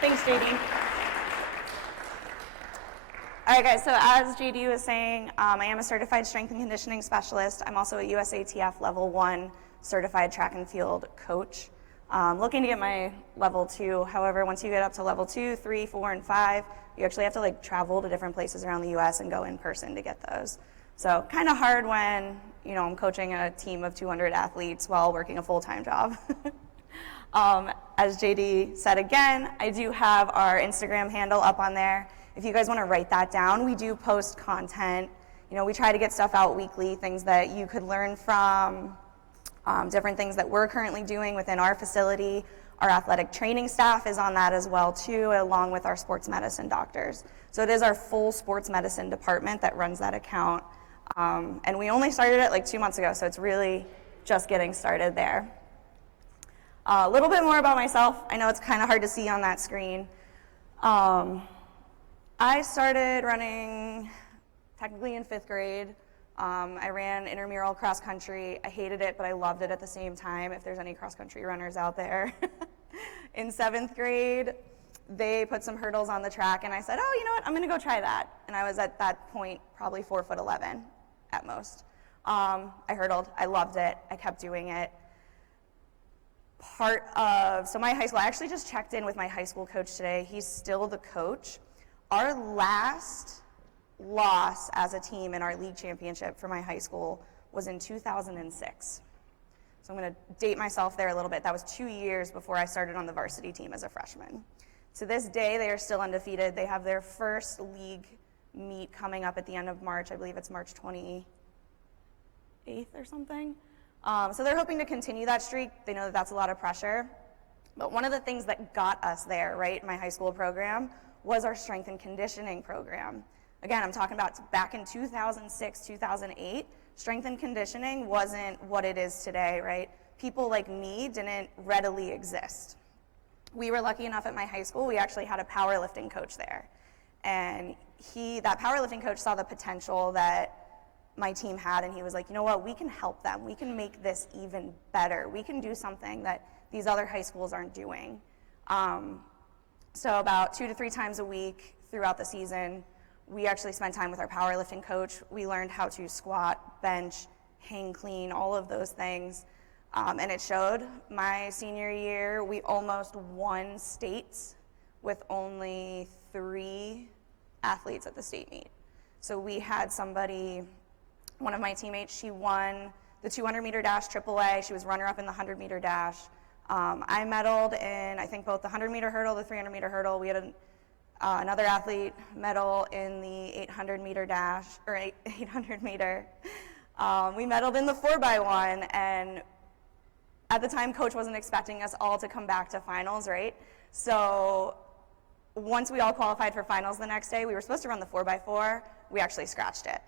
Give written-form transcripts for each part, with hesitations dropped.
Thanks, JD. All right, guys, so as JD was saying, I am a certified strength and conditioning specialist. I'm also a USATF Level 1 certified track and field coach. Looking to get my Level 2. However, once you get up to Level 2, 3, 4, and 5, you actually have to travel to different places around the US and go in person to get those. So kind of hard when, I'm coaching a team of 200 athletes while working a full-time job. As JD said again, I do have our Instagram handle up on there. If you guys want to write that down, we do post content. We try to get stuff out weekly, things that you could learn from, different things that we're currently doing within our facility. Our athletic training staff is on that as well too, along with our sports medicine doctors. So it is our full sports medicine department that runs that account. And we only started it 2 months ago, so it's really just getting started there. A little bit more about myself. I know it's kind of hard to see on that screen. I started running technically in 5th grade. I ran intramural cross country. I hated it, but I loved it at the same time, if there's any cross country runners out there. In 7th grade, they put some hurdles on the track, and I said, oh, you know what, I'm gonna go try that. And I was at that point probably 4'11" at most. I hurdled, I loved it, I kept doing it. So my high school, I actually just checked in with my high school coach today. He's still the coach. Our last loss as a team in our league championship for my high school was in 2006. So I'm going to date myself there a little bit. That was 2 years before I started on the varsity team as a freshman. To this day, they are still undefeated. They have their first league meet coming up at the end of March. I believe it's March 28th or something. So they're hoping to continue that streak. They know that that's a lot of pressure. But one of the things that got us there, right, my high school program, was our strength and conditioning program. Again, I'm talking about back in 2006, 2008, strength and conditioning wasn't what it is today, right? People like me didn't readily exist. We were lucky enough at my high school, we actually had a powerlifting coach there. And that powerlifting coach saw the potential that my team had, and he was like, you know what, we can help them. We can make this even better. We can do something that these other high schools aren't doing. So about 2 to 3 times a week throughout the season, we actually spent time with our powerlifting coach. We learned how to squat, bench, hang clean, all of those things. And it showed. My senior year, we almost won states with only 3 athletes at the state meet. So we had somebody, one of my teammates, she won the 200-meter dash AAA. She was runner-up in the 100-meter dash. I medaled in, I think, both the 100-meter hurdle, the 300-meter hurdle. We had another athlete medal in the 800-meter dash, or 800-meter. We medaled in the 4x1, and at the time, coach wasn't expecting us all to come back to finals, right? So once we all qualified for finals the next day, we were supposed to run the 4x4. We actually scratched it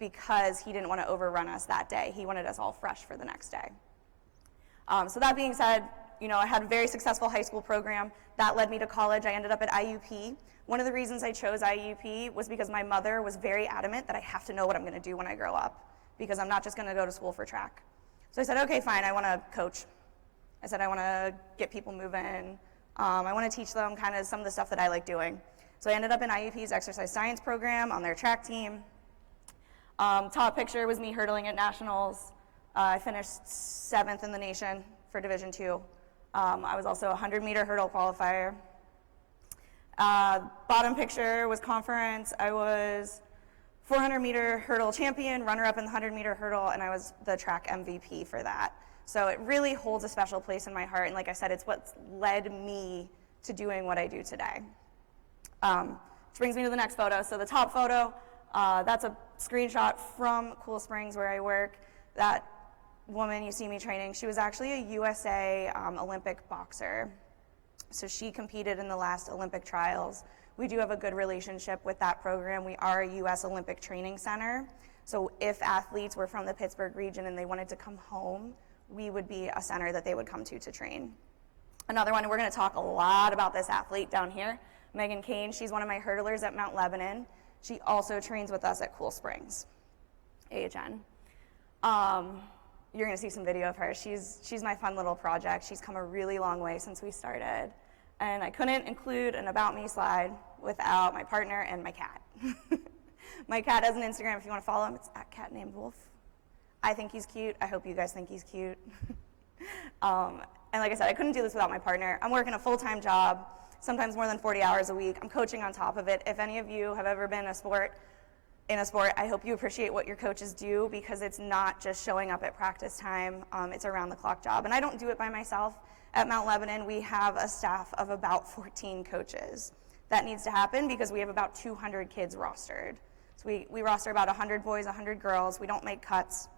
because he didn't want to overrun us that day. He wanted us all fresh for the next day. So that being said, I had a very successful high school program. That led me to college. I ended up at IUP. One of the reasons I chose IUP was because my mother was very adamant that I have to know what I'm going to do when I grow up, because I'm not just going to go to school for track. So I said, okay, fine, I want to coach. I said, I want to get people moving. I want to teach them kind of some of the stuff that I like doing. So I ended up in IUP's exercise science program on their track team. Top picture was me hurdling at nationals. I finished 7th in the nation for Division II. I was also a 100-meter hurdle qualifier. Bottom picture was conference. I was 400-meter hurdle champion, runner-up in the 100-meter hurdle, and I was the track MVP for that. So it really holds a special place in my heart, and like I said, it's what's led me to doing what I do today. Which brings me to the next photo. So the top photo, that's a screenshot from Cool Springs where I work. That woman you see me training, she was actually a USA Olympic boxer. So she competed in the last Olympic trials. We do have a good relationship with that program. We are a US Olympic Training Center. So if athletes were from the Pittsburgh region and they wanted to come home, we would be a center that they would come to train. Another one, and we're going to talk a lot about this athlete down here, Megan Kane. She's one of my hurdlers at Mount Lebanon. She also trains with us at Cool Springs, AHN. You're going to see some video of her. She's my fun little project. She's come a really long way since we started. And I couldn't include an About Me slide without my partner and my cat. My cat has an Instagram if you want to follow him. It's @catnamedwolf. I think he's cute. I hope you guys think he's cute. And like I said, I couldn't do this without my partner. I'm working a full-time job, sometimes more than 40 hours a week. I'm coaching on top of it. If any of you have ever been in a sport, I hope you appreciate what your coaches do, because it's not just showing up at practice time. It's a round-the-clock job. And I don't do it by myself. At Mount Lebanon, we have a staff of about 14 coaches. That needs to happen because we have about 200 kids rostered. So we roster about 100 boys, 100 girls. We don't make cuts.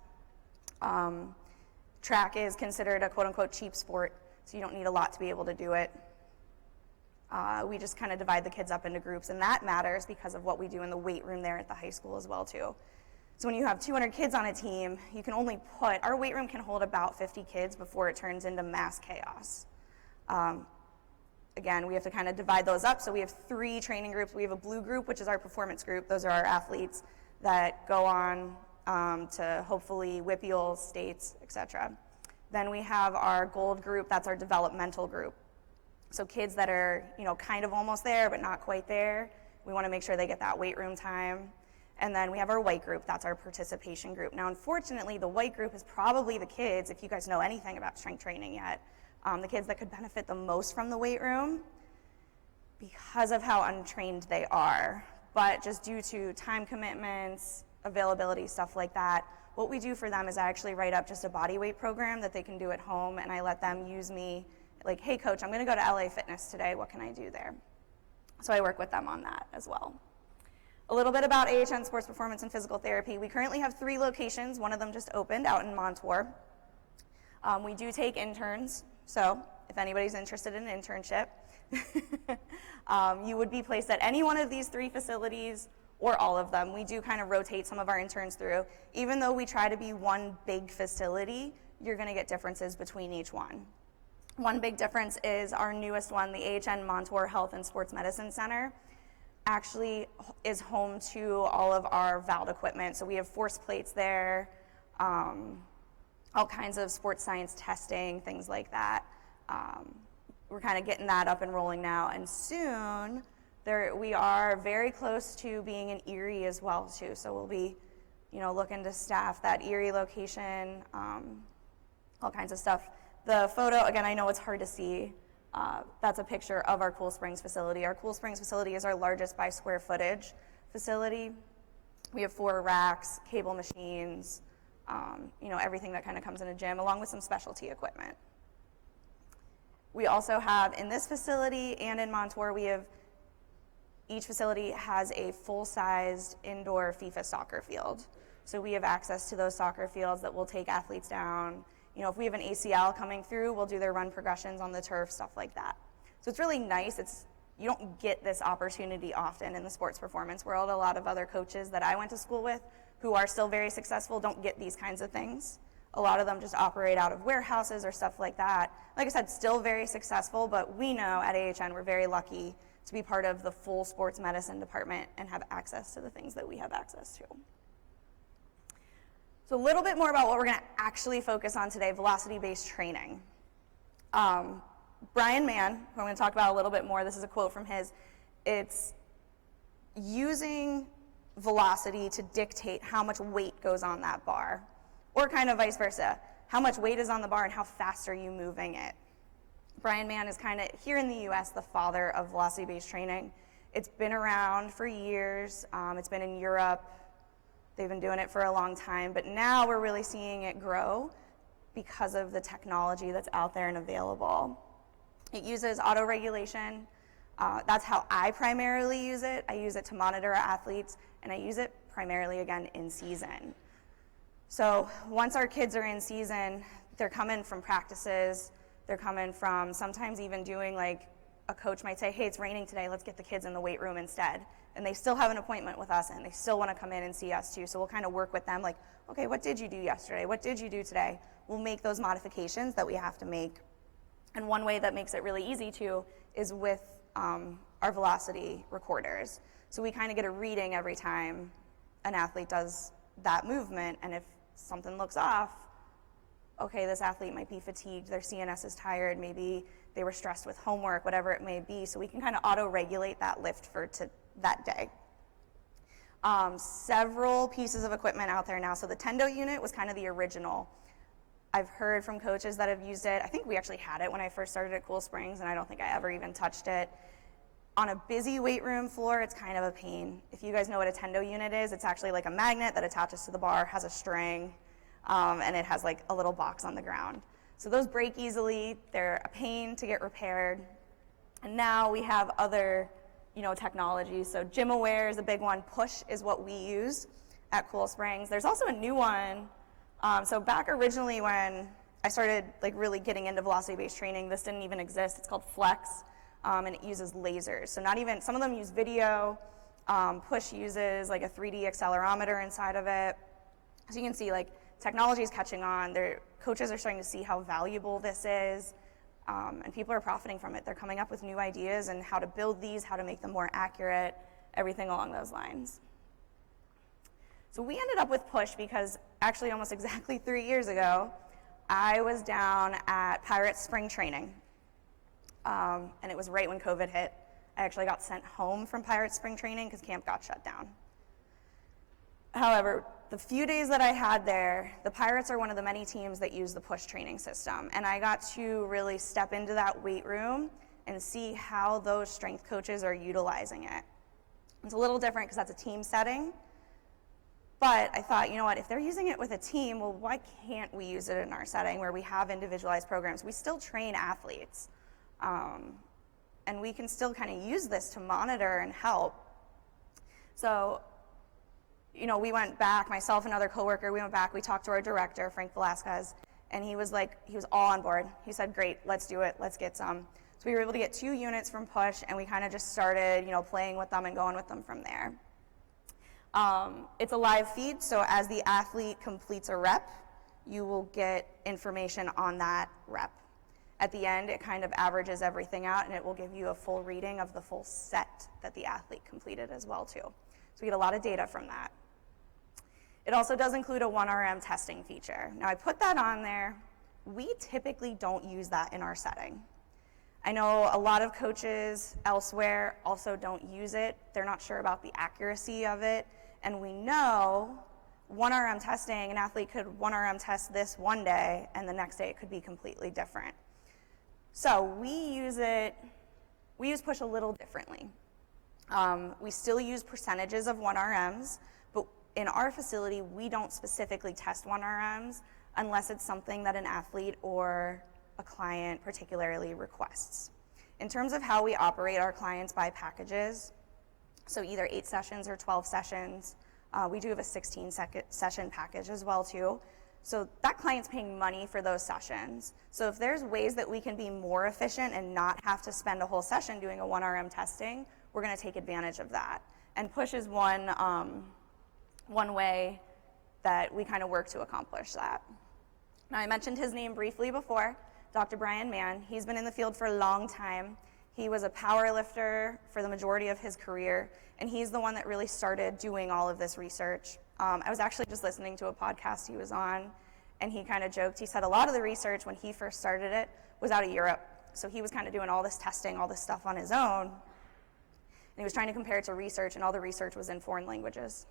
Track is considered a quote-unquote cheap sport, so you don't need a lot to be able to do it. We just kind of divide the kids up into groups, and that matters because of what we do in the weight room there at the high school as well, too. So when you have 200 kids on a team, you can only our weight room can hold about 50 kids before it turns into mass chaos. Again, we have to kind of divide those up. So we have 3 training groups. We have a blue group, which is our performance group. Those are our athletes that go on to hopefully WIPIALs, states, etc. Then we have our gold group. That's our developmental group. So kids that are, kind of almost there, but not quite there. We want to make sure they get that weight room time. And then we have our white group. That's our participation group. Now, unfortunately, the white group is probably the kids, if you guys know anything about strength training yet, the kids that could benefit the most from the weight room because of how untrained they are. But just due to time commitments, availability, stuff like that, what we do for them is I actually write up just a body weight program that they can do at home, and I let them use me, like, hey, coach, I'm going to go to LA Fitness today. What can I do there? So I work with them on that as well. A little bit about AHN Sports Performance and Physical Therapy. We currently have 3 locations. One of them just opened out in Montour. We do take interns, so if anybody's interested in an internship, you would be placed at any one of these 3 facilities or all of them. We do kind of rotate some of our interns through. Even though we try to be one big facility, you're going to get differences between each one. One big difference is our newest one, the AHN Montour Health and Sports Medicine Center, actually is home to all of our VALD equipment. So we have force plates there, all kinds of sports science testing, things like that. We're kind of getting that up and rolling now, and soon we are very close to being in Erie as well too. So we'll be, looking to staff that Erie location, all kinds of stuff. The photo, again, I know it's hard to see. That's a picture of our Cool Springs facility. Our Cool Springs facility is our largest by square footage facility. We have 4 racks, cable machines, everything that kind of comes in a gym, along with some specialty equipment. We also have, in this facility and in Montour, each facility has a full-sized indoor FIFA soccer field. So we have access to those soccer fields that will take athletes down. If we have an ACL coming through, we'll do their run progressions on the turf, stuff like that. So it's really nice. You don't get this opportunity often in the sports performance world. A lot of other coaches that I went to school with who are still very successful don't get these kinds of things. A lot of them just operate out of warehouses or stuff like that. Like I said, still very successful, but we know at AHN we're very lucky to be part of the full sports medicine department and have access to the things that we have access to. So a little bit more about what we're going to actually focus on today, velocity-based training. Brian Mann, who I'm going to talk about a little bit more, this is a quote from his, it's using velocity to dictate how much weight goes on that bar, or kind of vice versa. How much weight is on the bar and how fast are you moving it? Brian Mann is kind of, here in the US, the father of velocity-based training. It's been around for years. It's been in Europe. They've been doing it for a long time, but now we're really seeing it grow because of the technology that's out there and available. It uses auto-regulation. That's how I primarily use it. I use it to monitor our athletes, and I use it primarily, again, in season. So once our kids are in season, they're coming from practices. They're coming from sometimes even doing, like, a coach might say, hey, it's raining today, let's get the kids in the weight room instead. And they still have an appointment with us, and they still want to come in and see us too. So we'll kind of work with them, like, okay, what did you do yesterday? What did you do today? We'll make those modifications that we have to make. And one way that makes it really easy too is with our velocity recorders. So we kind of get a reading every time an athlete does that movement, and if something looks off, okay, this athlete might be fatigued, their CNS is tired, maybe they were stressed with homework, whatever it may be, so we can kind of auto-regulate that lift for that day. Several pieces of equipment out there now. So the Tendo unit was kind of the original. I've heard from coaches that have used it. I think we actually had it when I first started at Cool Springs, and I don't think I ever even touched it. On a busy weight room floor, it's kind of a pain. If you guys know what a Tendo unit is, it's actually like a magnet that attaches to the bar, has a string, and it has like a little box on the ground. So those break easily. They're a pain to get repaired. And now we have other technology. So GymAware is a big one. Push is what we use at Cool Springs. There's also a new one. So back originally when I started like really getting into velocity-based training, this didn't even exist. It's called Flex, and it uses lasers. So some of them use video. Push uses like a 3D accelerometer inside of it. So you can see like technology is catching on. Coaches are starting to see how valuable this is. And people are profiting from it. They're coming up with new ideas and how to build these, how to make them more accurate, everything along those lines. So we ended up with Push because actually almost exactly 3 years ago, I was down at Pirates spring training. And it was right when COVID hit. I actually got sent home from Pirates spring training because camp got shut down. However, the few days that I had there, the Pirates are one of the many teams that use the Push training system. And I got to really step into that weight room and see how those strength coaches are utilizing it. It's a little different because that's a team setting. But I thought, you know what, if they're using it with a team, well, why can't we use it in our setting where we have individualized programs? We still train athletes. And we can still kind of use this to monitor and help. So, we went back, myself and another coworker, we went back, we talked to our director, Frank Velasquez, and he was all on board. He said, great, let's do it, let's get some. So we were able to get 2 units from Push, and we kind of just started, playing with them and going with them from there. It's a live feed, so as the athlete completes a rep, you will get information on that rep. At the end, it kind of averages everything out, and it will give you a full reading of the full set that the athlete completed as well, too. So we get a lot of data from that. It also does include a 1RM testing feature. Now, I put that on there. We typically don't use that in our setting. I know a lot of coaches elsewhere also don't use it. They're not sure about the accuracy of it. And we know 1RM testing, an athlete could 1RM test this one day, and the next day it could be completely different. So we use Push a little differently. We still use percentages of 1RMs, but in our facility, we don't specifically test 1RMs unless it's something that an athlete or a client particularly requests. In terms of how we operate our clients by packages, so either 8 sessions or 12 sessions, we do have a 16-session package as well too. So that client's paying money for those sessions. So if there's ways that we can be more efficient and not have to spend a whole session doing a 1RM testing, we're going to take advantage of that. And Push is one way that we kind of work to accomplish that. Now, I mentioned his name briefly before, Dr. Brian Mann. He's been in the field for a long time. He was a power lifter for the majority of his career, and he's the one that really started doing all of this research. I was actually just listening to a podcast he was on, and he kind of joked. He said a lot of the research when he first started it was out of Europe. So he was kind of doing all this testing, all this stuff on his own. And he was trying to compare it to research, and all the research was in foreign languages.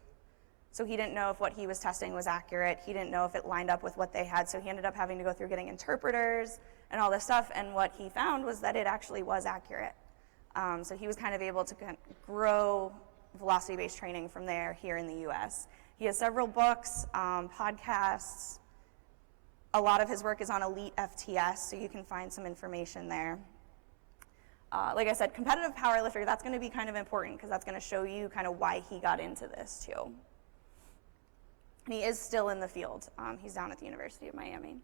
So he didn't know if what he was testing was accurate. He didn't know if it lined up with what they had. So he ended up having to go through getting interpreters and all this stuff. And what he found was that it actually was accurate. So he was kind of able to grow velocity-based training from there here in the US. He has several books, podcasts. A lot of his work is on Elite FTS, so you can find some information there. Like I said, competitive powerlifter, that's going to be kind of important because that's going to show you kind of why he got into this too. And he is still in the field. He's down at the University of Miami.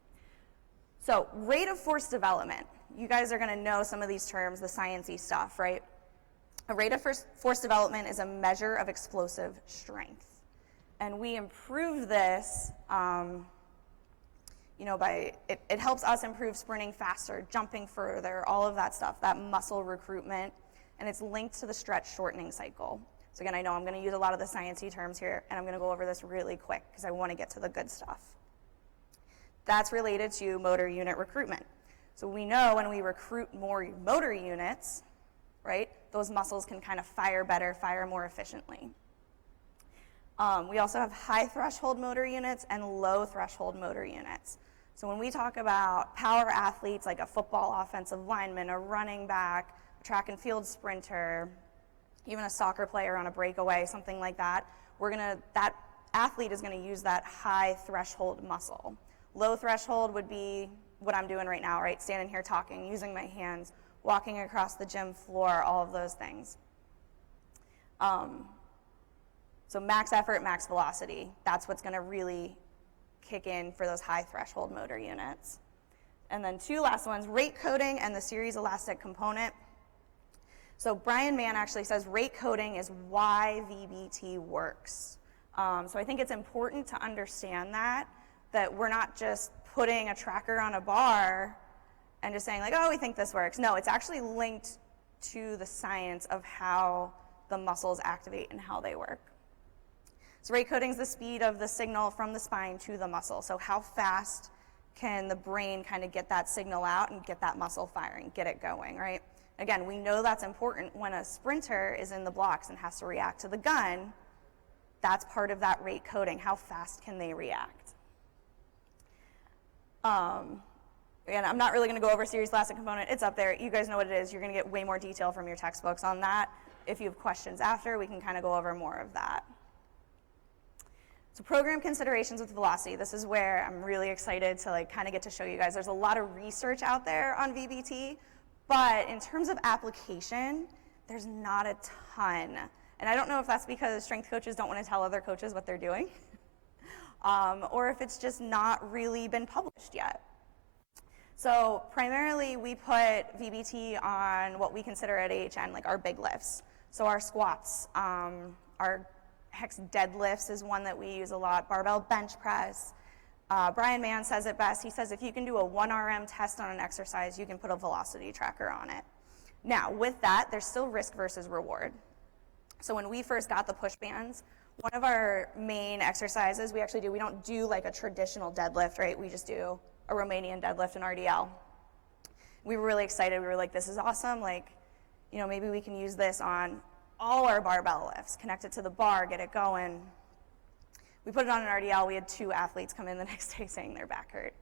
So rate of force development. You guys are going to know some of these terms, the sciencey stuff, right? A rate of force development is a measure of explosive strength. And we improve this, it helps us improve sprinting faster, jumping further, all of that stuff, that muscle recruitment, and it's linked to the stretch shortening cycle. So again, I know I'm going to use a lot of the sciencey terms here, and I'm going to go over this really quick because I want to get to the good stuff. That's related to motor unit recruitment. So we know when we recruit more motor units, right, those muscles can kind of fire better, fire more efficiently. We also have high threshold motor units and low threshold motor units. So when we talk about power athletes like a football offensive lineman, a running back, a track and field sprinter, even a soccer player on a breakaway, something like that, that athlete is going to use that high threshold muscle. Low threshold would be what I'm doing right now, right? Standing here talking, using my hands, walking across the gym floor, all of those things. So max effort, max velocity, that's what's going to really kick in for those high threshold motor units. And then two last ones, rate coding and the series elastic component. So Brian Mann actually says rate coding is why VBT works. So I think it's important to understand that we're not just putting a tracker on a bar and just saying like, oh, we think this works. No, it's actually linked to the science of how the muscles activate and how they work. So rate coding is the speed of the signal from the spine to the muscle. So how fast can the brain kind of get that signal out and get that muscle firing, get it going, right? Again, we know that's important when a sprinter is in the blocks and has to react to the gun. That's part of that rate coding. How fast can they react? Again, I'm not really going to go over series elastic component. It's up there. You guys know what it is. You're going to get way more detail from your textbooks on that. If you have questions after, we can kind of go over more of that. So program considerations with velocity. This is where I'm really excited to like kind of get to show you guys. There's a lot of research out there on VBT, but in terms of application, there's not a ton. And I don't know if that's because strength coaches don't want to tell other coaches what they're doing, or if it's just not really been published yet. So primarily we put VBT on what we consider at AHN like our big lifts. So our squats, our hex deadlifts is one that we use a lot, barbell bench press. Brian Mann says it best. He says if you can do a 1 RM test on an exercise, you can put a velocity tracker on it. Now with that, there's still risk versus reward. So when we first got the push bands, one of our main exercises we don't do like a traditional deadlift, right? We just do a Romanian deadlift and RDL. We were really excited. We were like, this is awesome. Like, you know, maybe we can use this on all our barbell lifts, connect it to the bar, get it going. We put it on an RDL. We had 2 athletes come in the next day saying their back hurt.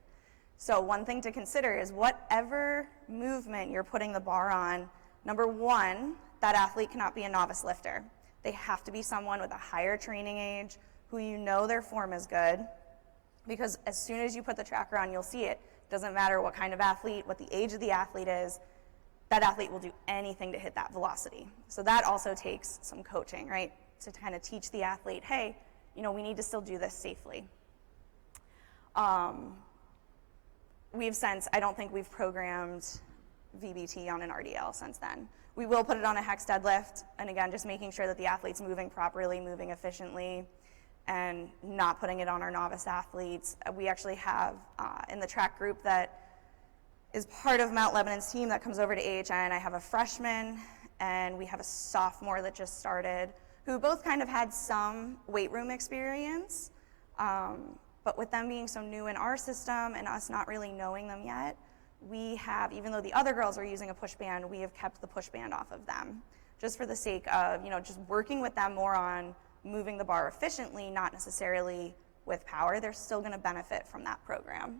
So one thing to consider is whatever movement you're putting the bar on, number one, that athlete cannot be a novice lifter. They have to be someone with a higher training age who you know their form is good, because as soon as you put the tracker on, you'll see it. Doesn't matter what kind of athlete, what the age of the athlete is, that athlete will do anything to hit that velocity. So that also takes some coaching, right? To kind of teach the athlete, hey, you know, we need to still do this safely. I don't think we've programmed VBT on an RDL since then. We will put it on a hex deadlift, and again, just making sure that the athlete's moving properly, moving efficiently, and not putting it on our novice athletes. We actually have, in the track group that is part of Mount Lebanon's team that comes over to AHN, I have a freshman and we have a sophomore that just started, who both kind of had some weight room experience, but with them being so new in our system and us not really knowing them yet, we have, even though the other girls are using a push band, we have kept the push band off of them, just for the sake of, you know, just working with them more on moving the bar efficiently, not necessarily with power. They're still going to benefit from that program.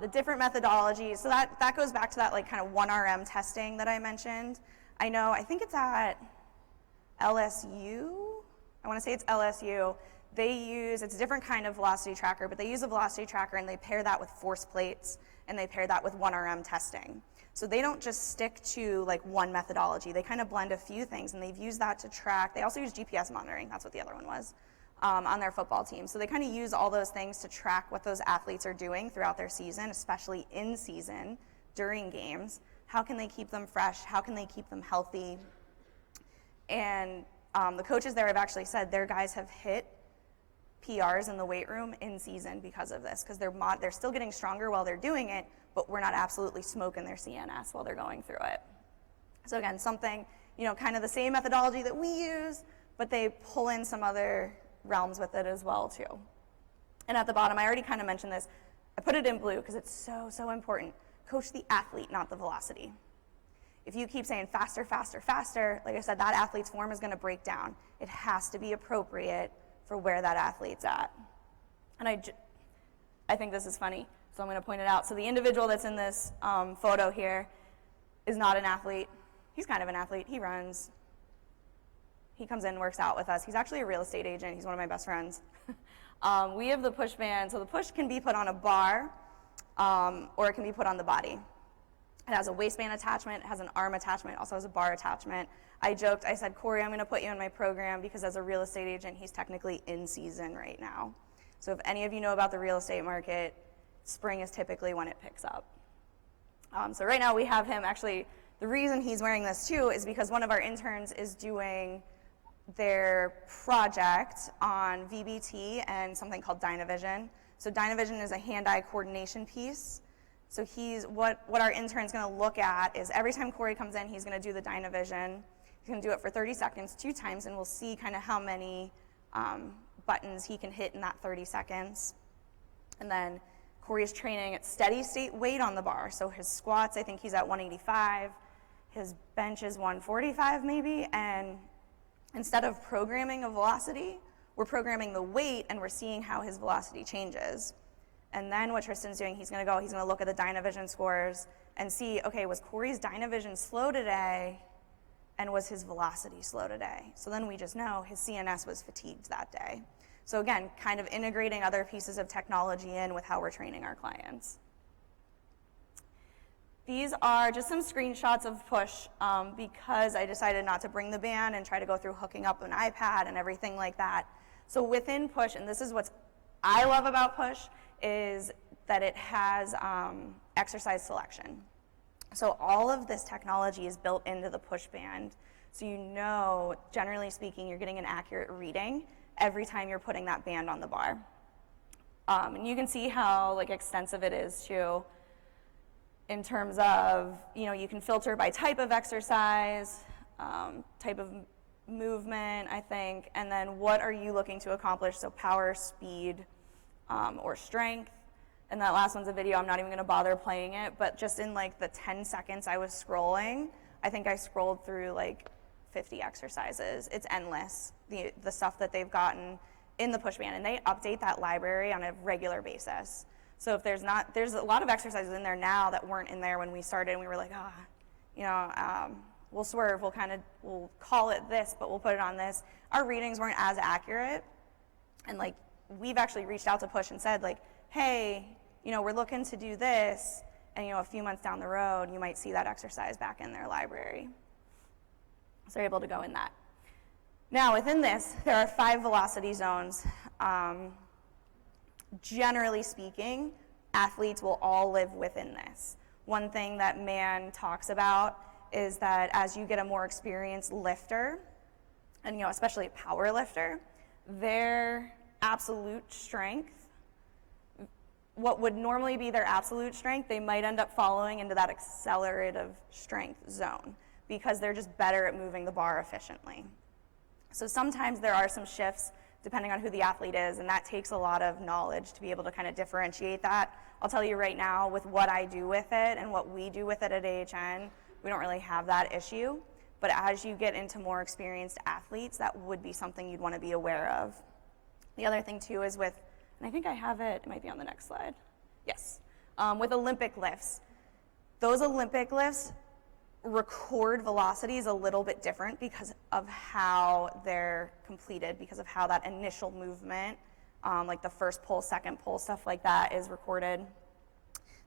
The different methodologies, so that goes back to that like kind of 1 RM testing that I mentioned. I think it's at LSU. I want to say it's LSU. It's a different kind of velocity tracker, but they use a velocity tracker and they pair that with force plates and they pair that with 1 RM testing. So they don't just stick to like one methodology. They kind of blend a few things, and they've used that to track. They also use GPS monitoring. That's what the other one was, on their football team. So they kind of use all those things to track what those athletes are doing throughout their season, especially in season, during games. How can they keep them fresh? How can they keep them healthy? And the coaches there have actually said their guys have hit PRs in the weight room in season because of this, because they're still getting stronger while they're doing it, but we're not absolutely smoking their CNS while they're going through it. So again, something, you know, kind of the same methodology that we use, but they pull in some other realms with it as well too. And at the bottom, I already kind of mentioned this, I put it in blue because it's so, so important. Coach the athlete, not the velocity. If you keep saying faster, faster, faster, like I said, that athlete's form is going to break down. It has to be appropriate for where that athlete's at. And I think this is funny, so I'm going to point it out. So the individual that's in this photo here is not an athlete. He's kind of an athlete. He runs. He comes in, works out with us. He's actually a real estate agent. He's one of my best friends. We have the push band. So the push can be put on a bar, or it can be put on the body. It has a waistband attachment, it has an arm attachment, also has a bar attachment. I joked, I said, Corey, I'm going to put you in my program because as a real estate agent, he's technically in season right now. So if any of you know about the real estate market, spring is typically when it picks up. So right now we have him, actually, the reason he's wearing this too is because one of our interns is doing their project on VBT and something called Dynavision. So Dynavision is a hand-eye coordination piece. So what our intern's going to look at is every time Corey comes in, he's going to do the Dynavision. He's going to do it for 30 seconds, 2 times, and we'll see kind of how many buttons he can hit in that 30 seconds. And then Corey is training at steady state weight on the bar. So his squats, I think he's at 185. His bench is 145 maybe. And instead of programming a velocity, we're programming the weight and we're seeing how his velocity changes. And then what Tristan's doing, he's going to look at the Dynavision scores and see, okay, was Corey's Dynavision slow today and was his velocity slow today? So then we just know his CNS was fatigued that day. So again, kind of integrating other pieces of technology in with how we're training our clients. These are just some screenshots of push because I decided not to bring the band and try to go through hooking up an iPad and everything like that. So within push, and this is what I love about push, is that it has exercise selection. So all of this technology is built into the push band. So you know, generally speaking, you're getting an accurate reading every time you're putting that band on the bar. And you can see how extensive it is too, in terms of, you can filter by type of exercise, type of movement, I think, and then what are you looking to accomplish, so power, speed, or strength. And that last one's a video, I'm not even going to bother playing it, but just in the 10 seconds I was scrolling, I think I scrolled through 50 exercises. It's endless, the stuff that they've gotten in the push band, and they update that library on a regular basis. So if there's a lot of exercises in there now that weren't in there when we started, and we were like, we'll swerve, we'll call it this, but we'll put it on this. Our readings weren't as accurate, and we've actually reached out to Push and said hey, we're looking to do this, and a few months down the road, you might see that exercise back in their library. So they're able to go in that. Now within this, there are 5 velocity zones. Generally speaking, athletes will all live within this. One thing that Mann talks about is that as you get a more experienced lifter, and especially a power lifter, their absolute strength, what would normally be their absolute strength, they might end up following into that accelerative strength zone because they're just better at moving the bar efficiently. So sometimes there are some shifts depending on who the athlete is, and that takes a lot of knowledge to be able to kind of differentiate that. I'll tell you right now, with what I do with it and what we do with it at AHN, we don't really have that issue. But as you get into more experienced athletes, that would be something you'd want to be aware of. The other thing too is with, and I think I have it might be on the next slide. Yes, with Olympic lifts. Those Olympic lifts record velocities a little bit different because of how they're completed, because of how that initial movement, the first pull, second pull, stuff like that is recorded.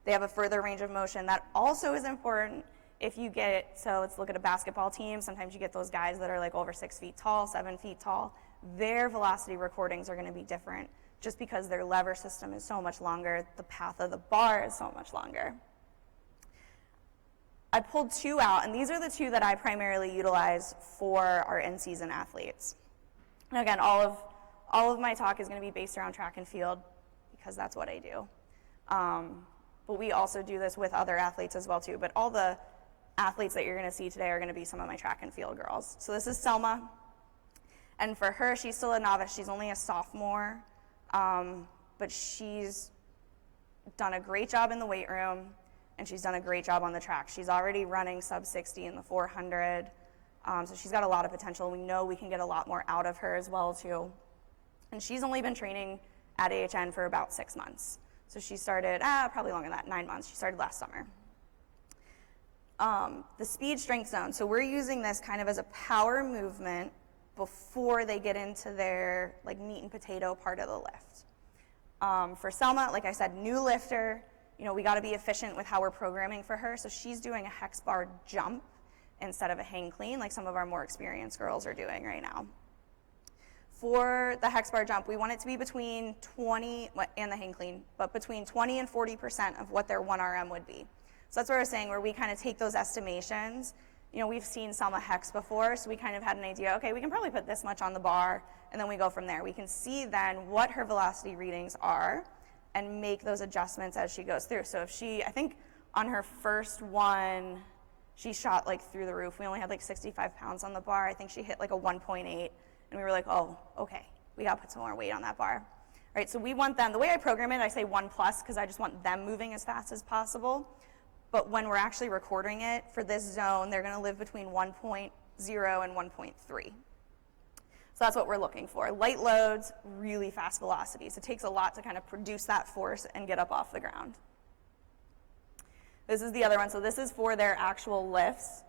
They have a further range of motion. That also is important if you get, so let's look at a basketball team. Sometimes you get those guys that are over 6 feet tall, 7 feet tall. Their velocity recordings are going to be different just because their lever system is so much longer. The path of the bar is so much longer. I pulled 2 out, and these are the 2 that I primarily utilize for our in-season athletes. And again, all of my talk is going to be based around track and field because that's what I do. But we also do this with other athletes as well too. But all the athletes that you're going to see today are going to be some of my track and field girls. So this is Selma, and for her, she's still a novice. She's only a sophomore, but she's done a great job in the weight room, and she's done a great job on the track. She's already running sub 60 in the 400, so she's got a lot of potential. We know we can get a lot more out of her as well too. And she's only been training at AHN for about 6 months. So she started, probably longer than that, 9 months. She started last summer. The speed strength zone. So we're using this kind of as a power movement before they get into their like meat and potato part of the lift. For Selma, like I said, new lifter, we got to be efficient with how we're programming for her. So she's doing a hex bar jump instead of a hang clean like some of our more experienced girls are doing right now. For the hex bar jump, we want it to be between 20, and the hang clean, but between 20 and 40% of what their 1RM would be. So that's what I was saying, where we kind of take those estimations. We've seen Selma hex before, so we kind of had an idea, okay, we can probably put this much on the bar, and then we go from there. We can see then what her velocity readings are and make those adjustments as she goes through. So if I think on her first one, she shot like through the roof. We only had like 65 pounds on the bar. I think she hit like a 1.8, and we were like, oh, okay, we gotta put some more weight on that bar. All right, so we want them, the way I program it, I say 1+, because I just want them moving as fast as possible. But when we're actually recording it for this zone, they're gonna live between 1.0 and 1.3. So that's what we're looking for. Light loads, really fast velocities. It takes a lot to kind of produce that force and get up off the ground. This is the other one. So this is for their actual lifts.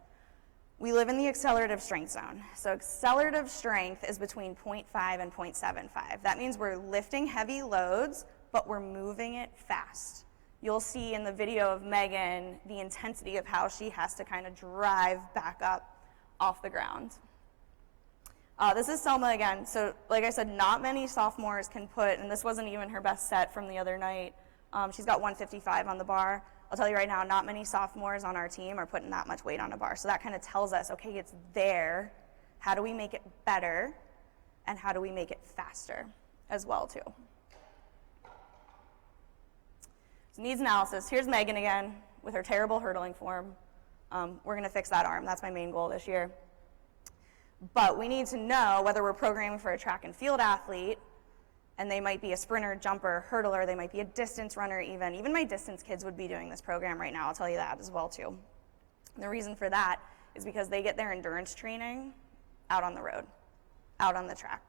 We live in the accelerative strength zone. So accelerative strength is between 0.5 and 0.75. That means we're lifting heavy loads, but we're moving it fast. You'll see in the video of Megan the intensity of how she has to kind of drive back up off the ground. This is Selma again. So like I said, not many sophomores can put, and this wasn't even her best set from the other night. She's got 155 on the bar. I'll tell you right now, not many sophomores on our team are putting that much weight on a bar. So that kind of tells us, okay, it's there. How do we make it better? And how do we make it faster as well too? So needs analysis. Here's Megan again with her terrible hurdling form. We're gonna fix that arm. That's my main goal this year. But we need to know whether we're programming for a track and field athlete, and they might be a sprinter, jumper, hurdler, they might be a distance runner even. Even my distance kids would be doing this program right now, I'll tell you that as well too. And the reason for that is because they get their endurance training out on the road, out on the track,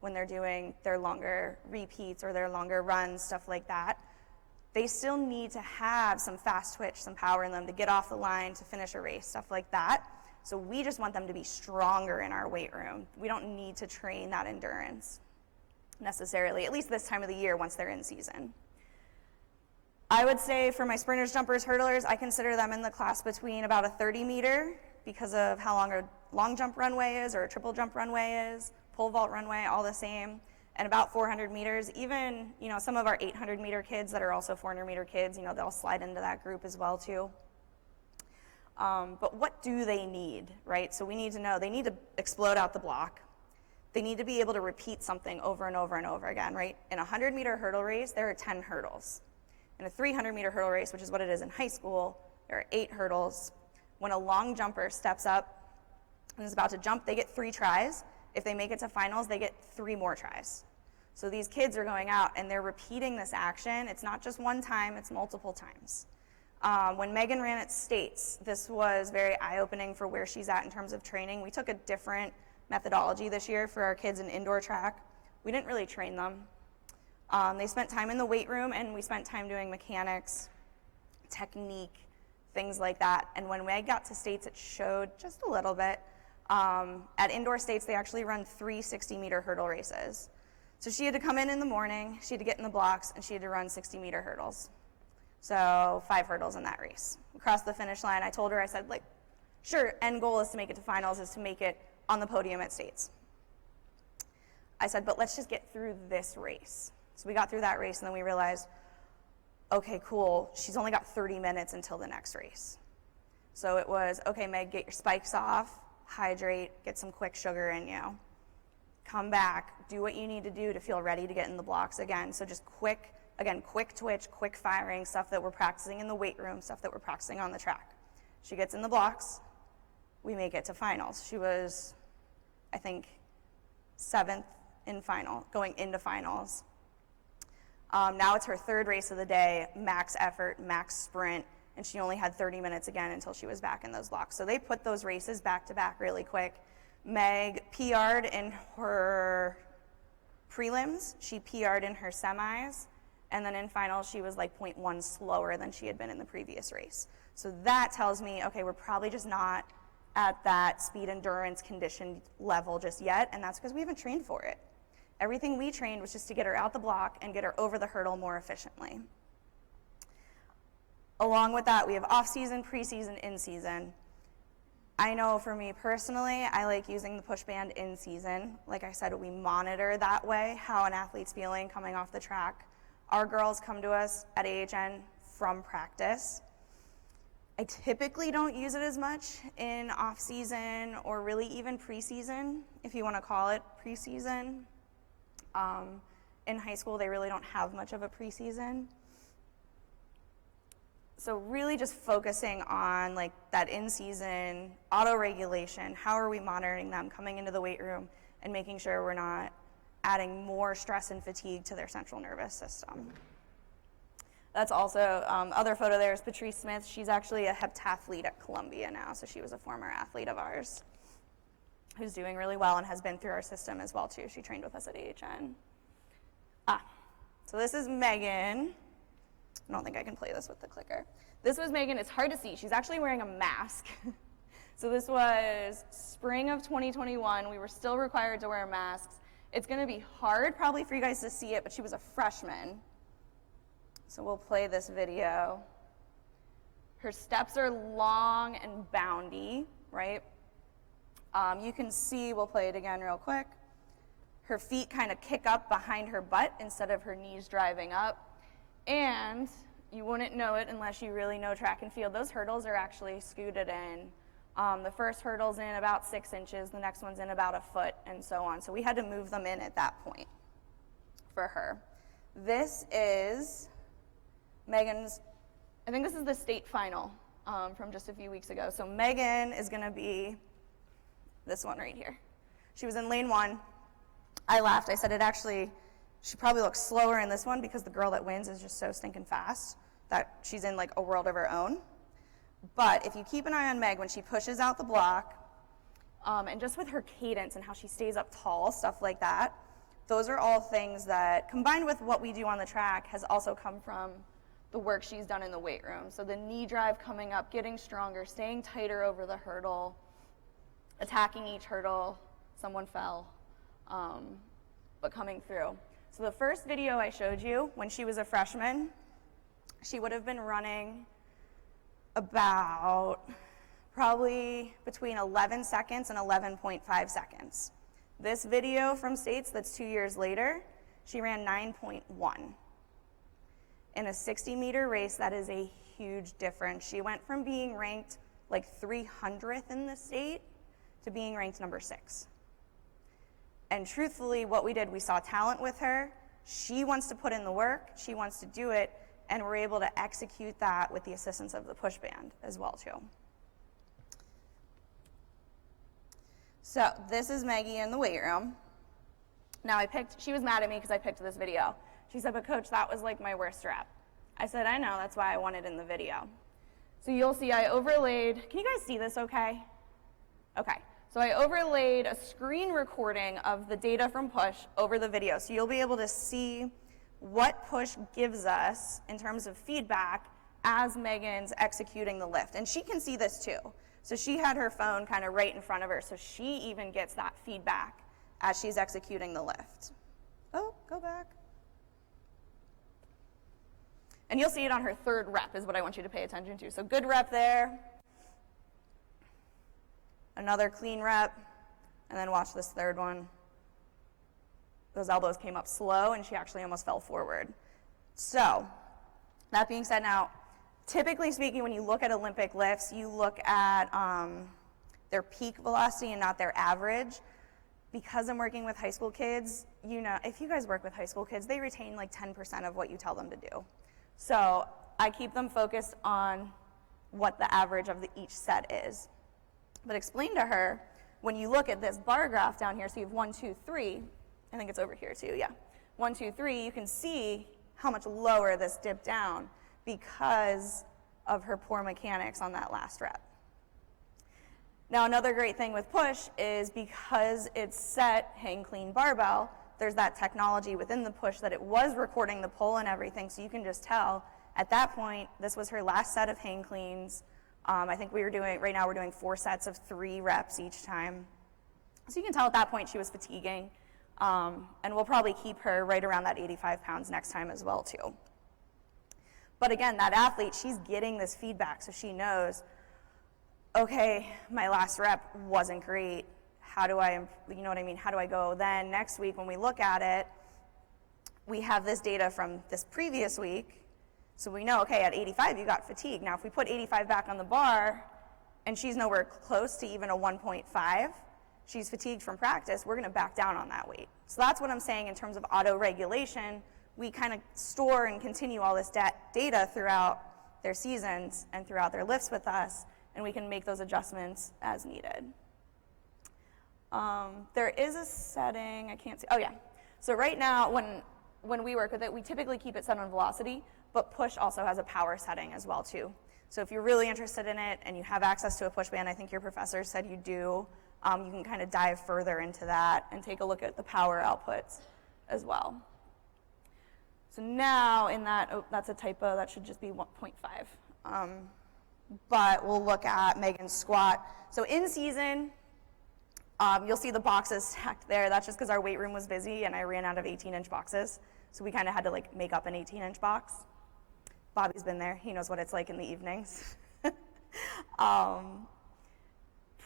when they're doing their longer repeats or their longer runs, stuff like that. They still need to have some fast twitch, some power in them to get off the line, to finish a race, stuff like that. So we just want them to be stronger in our weight room. We don't need to train that endurance necessarily, at least this time of the year once they're in season. I would say for my sprinters, jumpers, hurdlers, I consider them in the class between about a 30 meter because of how long a long jump runway is or a triple jump runway is, pole vault runway, all the same, and about 400 meters. Even, some of our 800 meter kids that are also 400 meter kids, they'll slide into that group as well too. But what do they need, right? So we need to know they need to explode out the block. They need to be able to repeat something over and over and over again, right? In a 100-meter hurdle race, there are 10 hurdles. In a 300-meter hurdle race, which is what it is in high school, there are 8 hurdles. When a long jumper steps up and is about to jump, they get 3 tries. If they make it to finals, they get 3 more tries. So these kids are going out and they're repeating this action. It's not just one time, it's multiple times. When Megan ran at States, this was very eye-opening for where she's at in terms of training. We took a different methodology this year for our kids in indoor track. We didn't really train them. They spent time in the weight room and we spent time doing mechanics, technique, things like that. And when Meg got to States, it showed just a little bit. At indoor States, they actually run 3 60-meter hurdle races. So she had to come in the morning, she had to get in the blocks, and she had to run 60-meter hurdles. So 5 hurdles in that race. Across the finish line, I told her, I said, sure, end goal is to make it to finals, is to make it on the podium at States. I said, but let's just get through this race. So we got through that race, and then we realized, okay, cool, she's only got 30 minutes until the next race. So it was, okay, Meg, get your spikes off, hydrate, get some quick sugar in you. Come back, do what you need to do to feel ready to get in the blocks again. So just quick twitch, quick firing, stuff that we're practicing in the weight room, stuff that we're practicing on the track. She gets in the blocks, we make it to finals. She was, I think, 7th in final, going into finals. Now it's her third race of the day, max effort, max sprint, and she only had 30 minutes again until she was back in those blocks. So they put those races back to back really quick. Meg PR'd in her prelims, she PR'd in her semis, and then in finals she was like 0.1 slower than she had been in the previous race. So that tells me, okay, we're probably just not at that speed endurance condition level just yet, and that's because we haven't trained for it. Everything we trained was just to get her out the block and get her over the hurdle more efficiently. Along with that, we have off-season, pre-season, in-season. I know for me personally, I like using the push band in season. Like I said, we monitor that way how an athlete's feeling coming off the track. Our girls come to us at AHN from practice. I typically don't use it as much in off-season or really even preseason, if you want to call it preseason. In high school, they really don't have much of a preseason. So really just focusing on like that in-season auto-regulation, how are we monitoring them coming into the weight room and making sure we're not adding more stress and fatigue to their central nervous system. That's also, other photo there is Patrice Smith. She's actually a heptathlete at Columbia now, so she was a former athlete of ours who's doing really well and has been through our system as well too. She trained with us at AHN. So this is Megan. I don't think I can play this with the clicker. This was Megan. It's hard to see. She's actually wearing a mask. So this was spring of 2021. We were still required to wear masks. It's going to be hard probably for you guys to see it, but she was a freshman. So we'll play this video. Her steps are long and boundy, right? You can see, we'll play it again real quick. Her feet kind of kick up behind her butt instead of her knees driving up. And you wouldn't know it unless you really know track and field. Those hurdles are actually scooted in. The first hurdle's in about 6 inches, the next one's in about a foot, and so on. So we had to move them in at that point for her. This is Megan's, I think this is the state final from just a few weeks ago. So Megan is gonna be this one right here. She was in lane 1. I laughed, I said she probably looks slower in this one because the girl that wins is just so stinking fast that she's in like a world of her own. But if you keep an eye on Meg when she pushes out the block, and just with her cadence and how she stays up tall, stuff like that, those are all things that, combined with what we do on the track, has also come from the work she's done in the weight room. So the knee drive coming up, getting stronger, staying tighter over the hurdle, attacking each hurdle. Someone fell, but coming through. So the first video I showed you, when she was a freshman, she would have been running about probably between 11 seconds and 11.5 seconds. This video from States that's 2 years later, she ran 9.1. In a 60-meter race, that is a huge difference. She went from being ranked like 300th in the state to being ranked number 6. And truthfully, what we did, we saw talent with her. She wants to put in the work, she wants to do it, and we're able to execute that with the assistance of the push band as well too. So this is Maggie in the weight room. Now she was mad at me because I picked this video. She said, but coach, that was like my worst rep. I said, I know, that's why I want it in the video. So you'll see I overlaid, can you guys see this okay? Okay. So I overlaid a screen recording of the data from push over the video. So you'll be able to see what push gives us in terms of feedback as Megan's executing the lift. And she can see this too. So she had her phone kind of right in front of her, so she even gets that feedback as she's executing the lift. Oh, go back. And you'll see it on her third rep is what I want you to pay attention to. So good rep there. Another clean rep, and then watch this third one. Those elbows came up slow, and she actually almost fell forward. So, that being said now, typically speaking, when you look at Olympic lifts, you look at their peak velocity and not their average. Because I'm working with high school kids, you know, if you guys work with high school kids, they retain like 10% of what you tell them to do. So, I keep them focused on what the average of each set is. But explain to her, when you look at this bar graph down here, so you have 1, 2, 3, I think it's over here too, yeah. 1, 2, 3, you can see how much lower this dipped down because of her poor mechanics on that last rep. Now, another great thing with push is because it's set hang clean barbell, there's that technology within the push that it was recording the pull and everything, so you can just tell at that point, this was her last set of hang cleans. I think right now we're doing 4 sets of 3 reps each time. So you can tell at that point she was fatiguing, and we'll probably keep her right around that 85 pounds next time as well too. But again, that athlete, she's getting this feedback, so she knows, okay, my last rep wasn't great. How do I, you know what I mean? How do I go then next week when we look at it? We have this data from this previous week, so we know, okay, at 85 you got fatigue. Now if we put 85 back on the bar and she's nowhere close to even a 1.5, she's fatigued from practice, we're gonna back down on that weight. So that's what I'm saying in terms of auto-regulation. We kind of store and continue all this data throughout their seasons and throughout their lifts with us, and we can make those adjustments as needed. There is a setting, I can't see, oh yeah. So right now, when we work with it, we typically keep it set on velocity, but push also has a power setting as well too. So if you're really interested in it and you have access to a push band, I think your professor said you do, you can kind of dive further into that and take a look at the power outputs as well. So now in that, oh, that's a typo, that should just be 1.5. But we'll look at Megan's squat. So in season, you'll see the boxes stacked there. That's just because our weight room was busy and I ran out of 18-inch boxes. So we kind of had to like make up an 18-inch box. Bobby's been there. He knows what it's like in the evenings.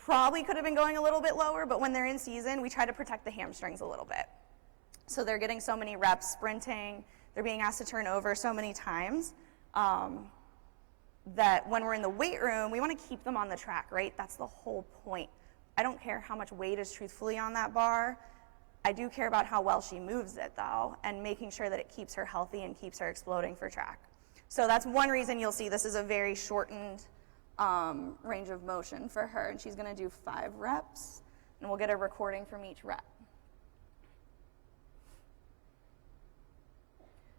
Probably could have been going a little bit lower, but when they're in season, we try to protect the hamstrings a little bit. So they're getting so many reps sprinting. They're being asked to turn over so many times that when we're in the weight room, we want to keep them on the track, right? That's the whole point. I don't care how much weight is truthfully on that bar. I do care about how well she moves it though, and making sure that it keeps her healthy and keeps her exploding for track. So that's one reason you'll see this is a very shortened range of motion for her, and she's gonna do 5 reps, and we'll get a recording from each rep.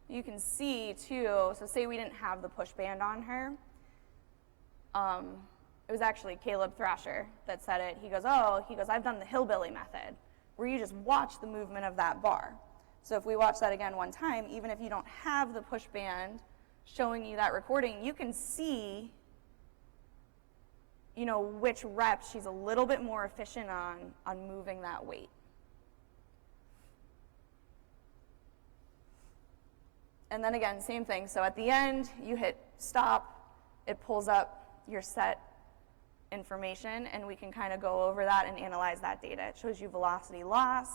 You can see too, so say we didn't have the push band on her, it was actually Caleb Thrasher that said it. He goes, I've done the hillbilly method, where you just watch the movement of that bar. So if we watch that again one time, even if you don't have the push band showing you that recording, you can see, you know, which reps she's a little bit more efficient on moving that weight. And then again, same thing. So at the end, you hit stop, it pulls up your set information, and we can kind of go over that and analyze that data. It shows you velocity loss.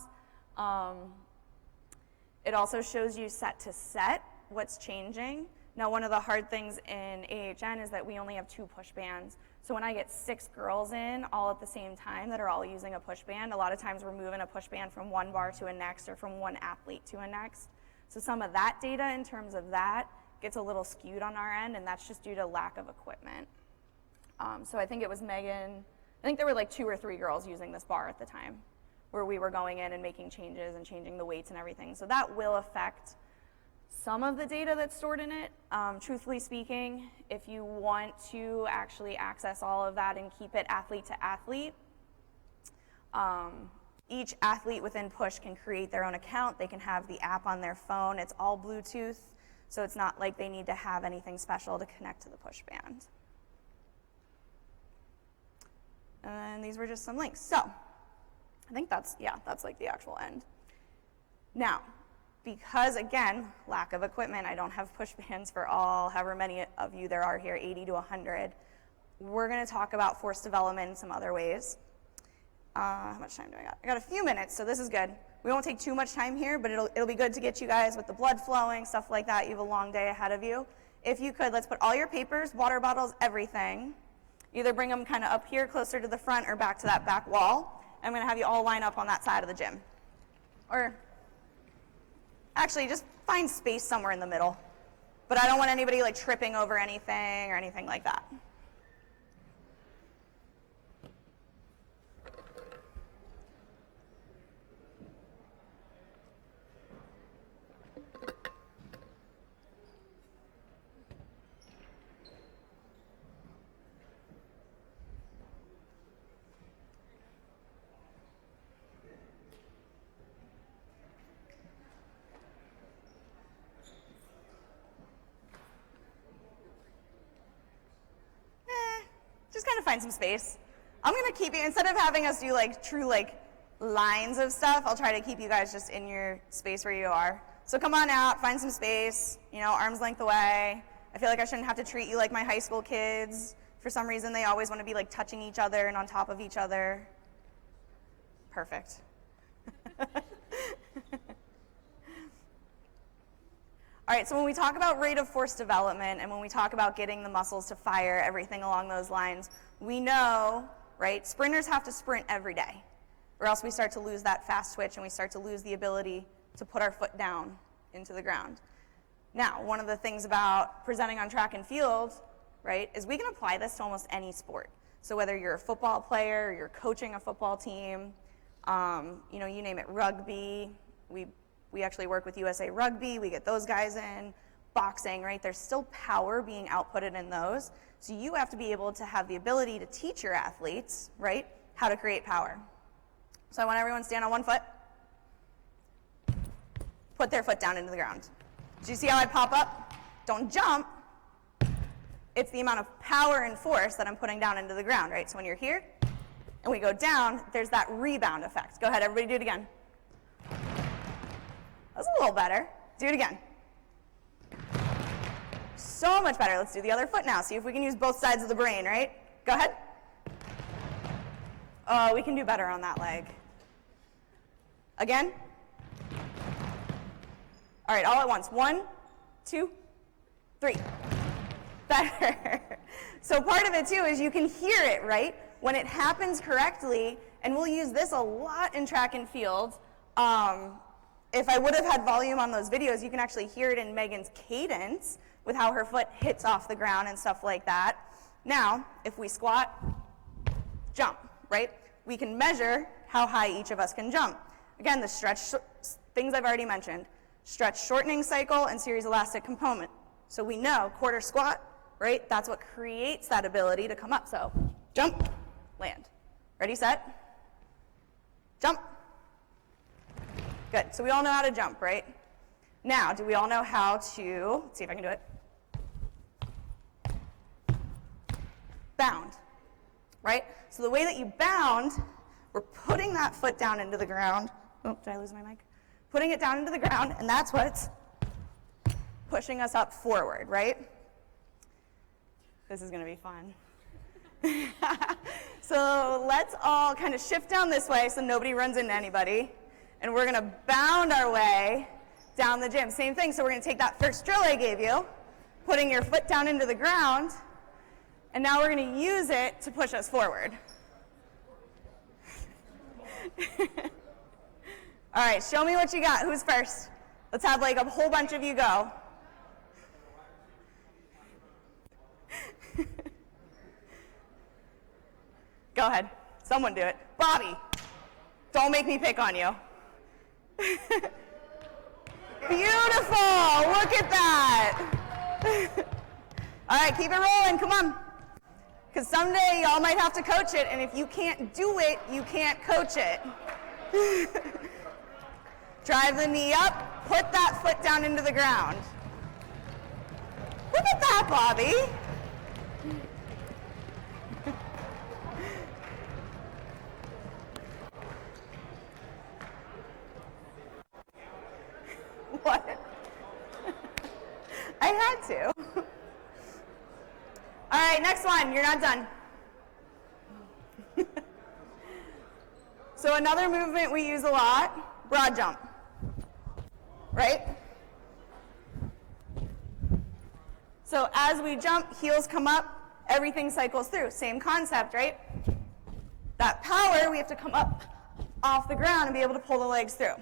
It also shows you set to set, what's changing. Now, one of the hard things in AHN is that we only have 2 push bands. So when I get 6 girls in all at the same time that are all using a push band, a lot of times we're moving a push band from one bar to a next or from one athlete to a next. So some of that data in terms of that gets a little skewed on our end, and that's just due to lack of equipment. So I think it was Megan, I think there were like 2 or 3 girls using this bar at the time where we were going in and making changes and changing the weights and everything. So that will affect some of the data that's stored in it. Truthfully speaking, if you want to actually access all of that and keep it athlete to athlete, each athlete within Push can create their own account. They can have the app on their phone. It's all Bluetooth, so it's not like they need to have anything special to connect to the Push band. And these were just some links. So I think that's like the actual end. Now, because again, lack of equipment, I don't have push bands for all, however many of you there are here, 80 to 100. We're gonna talk about force development in some other ways. How much time do I got? I got a few minutes, so this is good. We won't take too much time here, but it'll be good to get you guys with the blood flowing, stuff like that. You have a long day ahead of you. If you could, let's put all your papers, water bottles, everything. Either bring them kind of up here closer to the front or back to that back wall. I'm gonna have you all line up on that side of the gym. Or actually, just find space somewhere in the middle. But I don't want anybody like tripping over anything or anything like that. find some space. I'm gonna keep you, instead of having us do like true like lines of stuff, I'll try to keep you guys just in your space where you are. So come on out, find some space, you know, arm's length away. I feel like I shouldn't have to treat you like my high school kids. For some reason, they always want to be like touching each other and on top of each other. Perfect. All right, so when we talk about rate of force development and when we talk about getting the muscles to fire, everything along those lines, we know, right, sprinters have to sprint every day, or else we start to lose that fast twitch and we start to lose the ability to put our foot down into the ground. Now, one of the things about presenting on track and field, right, is we can apply this to almost any sport. So whether you're a football player, or you're coaching a football team, you know, you name it, rugby, we actually work with USA Rugby, we get those guys in, boxing, right? There's still power being outputted in those. So you have to be able to have the ability to teach your athletes, right, how to create power. So I want everyone to stand on one foot, put their foot down into the ground. Do you see how I pop up? Don't jump. It's the amount of power and force that I'm putting down into the ground, right? So when you're here and we go down, there's that rebound effect. Go ahead, everybody do it again. That was a little better. Do it again. So much better. Let's do the other foot now. See if we can use both sides of the brain, right? Go ahead. Oh, we can do better on that leg. Again. All right, all at once. 1, 2, 3. Better. So part of it, too, is you can hear it, right? When it happens correctly, and we'll use this a lot in track and field. If I would have had volume on those videos, you can actually hear it in Megan's cadence with how her foot hits off the ground and stuff like that. Now, if we squat, jump, right? We can measure how high each of us can jump. Again, the stretch, things I've already mentioned, stretch shortening cycle and series elastic component. So we know quarter squat, right? That's what creates that ability to come up. So jump, land. Ready, set, jump. Good. So we all know how to jump, right? Now, do we all know how to, let's see if I can do it, bound, right? So the way that you bound, we're putting that foot down into the ground. Oh, did I lose my mic? Putting it down into the ground, and that's what's pushing us up forward, right? This is going to be fun. So let's all kind of shift down this way so nobody runs into anybody. And we're going to bound our way down the gym. Same thing, so we're going to take that first drill I gave you, putting your foot down into the ground, and now we're going to use it to push us forward. All right, show me what you got. Who's first? Let's have like a whole bunch of you go. Go ahead. Someone do it. Bobby, don't make me pick on you. Beautiful. Look at that. All right, keep it rolling. Come on. Because someday y'all might have to coach it, and if you can't do it, you can't coach it. Drive the knee up. Put that foot down into the ground. Look at that, Bobby. What? I had to. All right, next one. You're not done. So another movement we use a lot, broad jump. Right? So as we jump, heels come up, everything cycles through. Same concept, right? That power, we have to come up off the ground and be able to pull the legs through.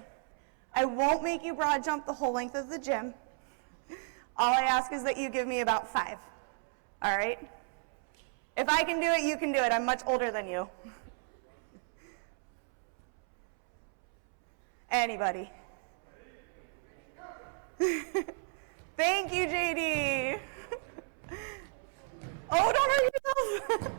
I won't make you broad jump the whole length of the gym. All I ask is that you give me about 5. All right? If I can do it, you can do it. I'm much older than you. Anybody? Thank you, JD. Oh, don't hurt yourself.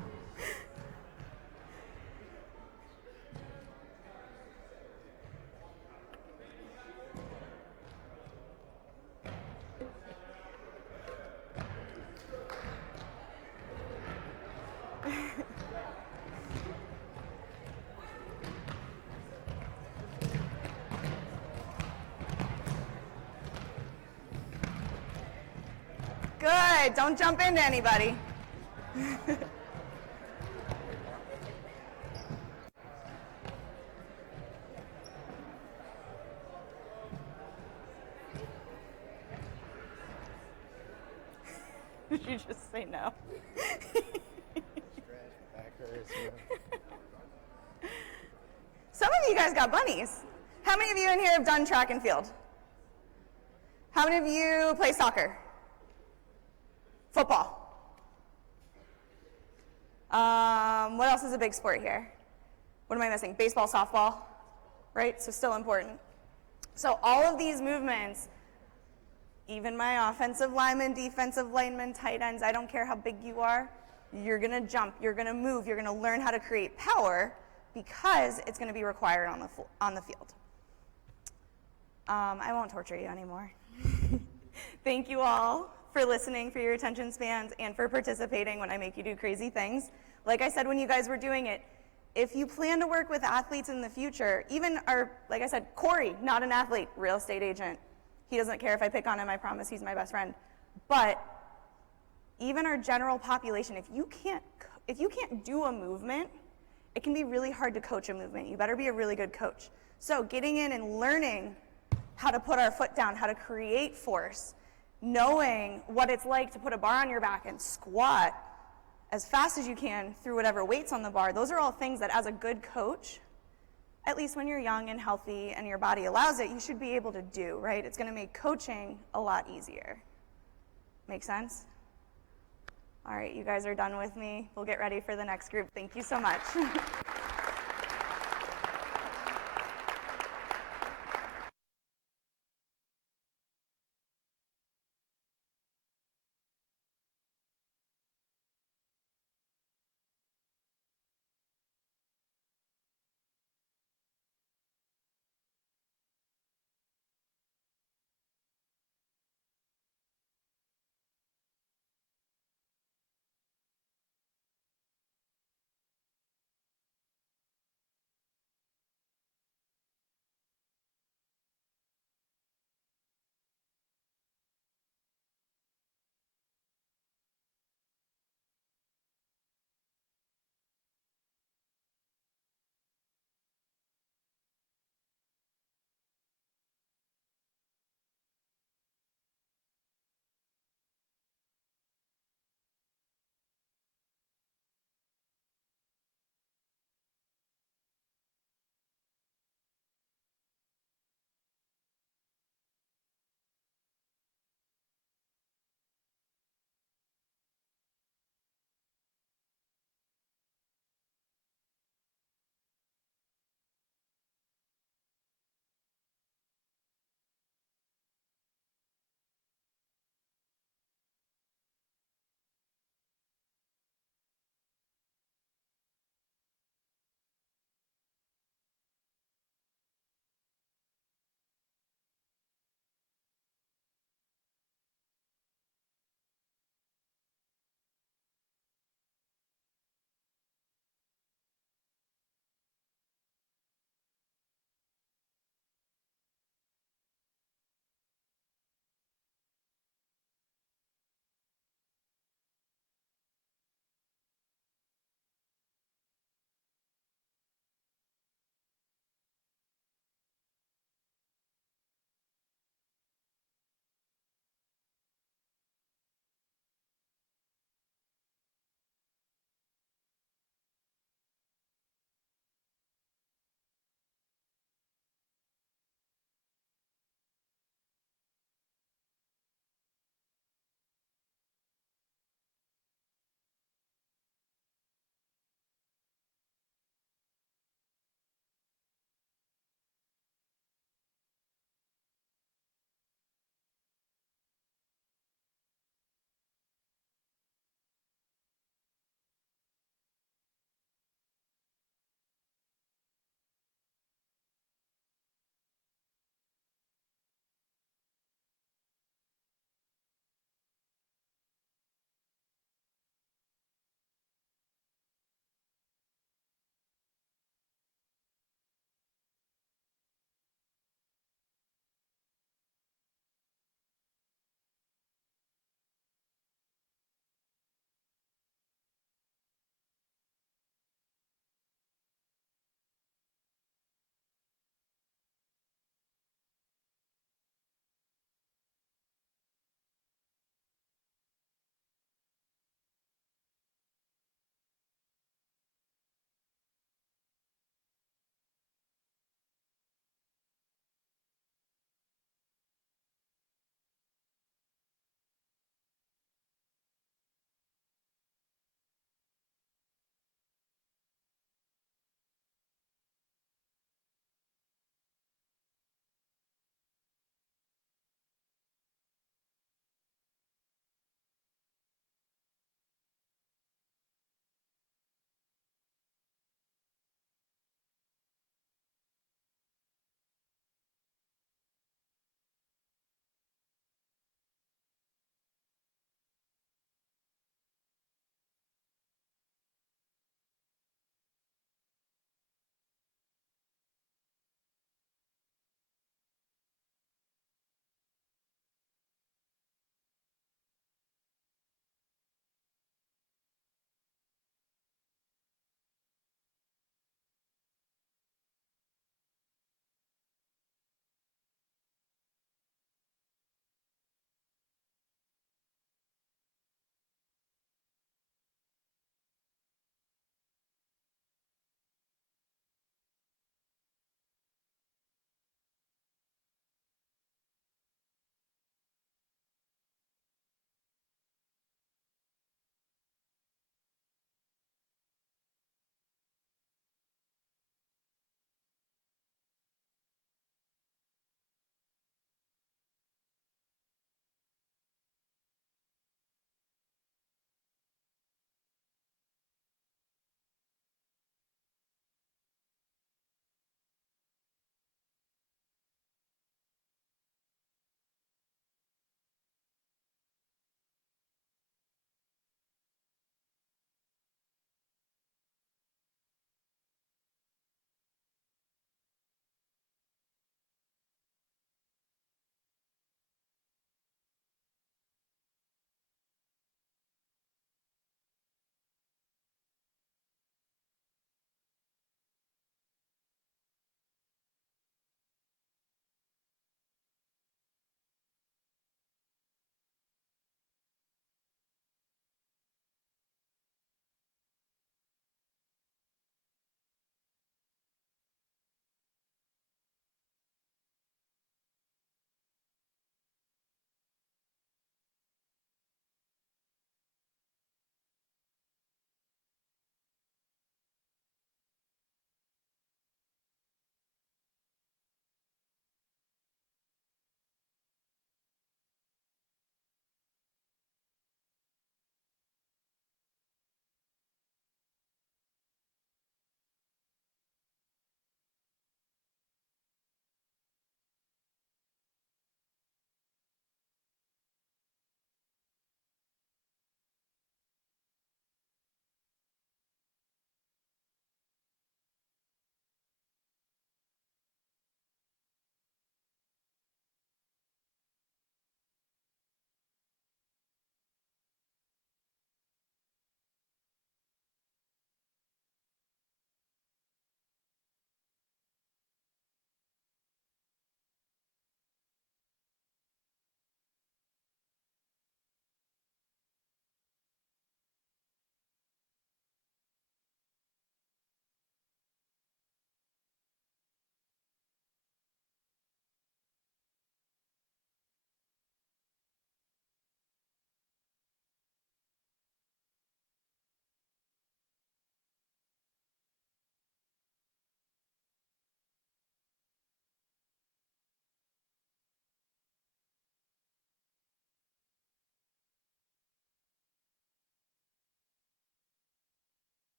right, don't jump into anybody. Did you just say no? Some of you guys got bunnies. How many of you in here have done track and field? How many of you play soccer? Football? What else is a big sport here? What am I missing? Baseball, softball, right? So still important. So all of these movements, even my offensive linemen, defensive linemen, tight ends, I don't care how big you are, you're gonna jump, you're gonna move, you're gonna learn how to create power because it's gonna be required on the field. I won't torture you anymore. Thank you all for listening, for your attention spans, and for participating when I make you do crazy things. Like I said when you guys were doing it, if you plan to work with athletes in the future, even like I said, Corey, not an athlete, real estate agent. He doesn't care if I pick on him, I promise he's my best friend. But even our general population, if you can't do a movement, it can be really hard to coach a movement. You better be a really good coach. So getting in and learning how to put our foot down, how to create force, knowing what it's like to put a bar on your back and squat as fast as you can through whatever weight's on the bar, those are all things that as a good coach, at least when you're young and healthy and your body allows it, you should be able to do, right? It's gonna make coaching a lot easier. Make sense? All right, you guys are done with me. We'll get ready for the next group. Thank you so much.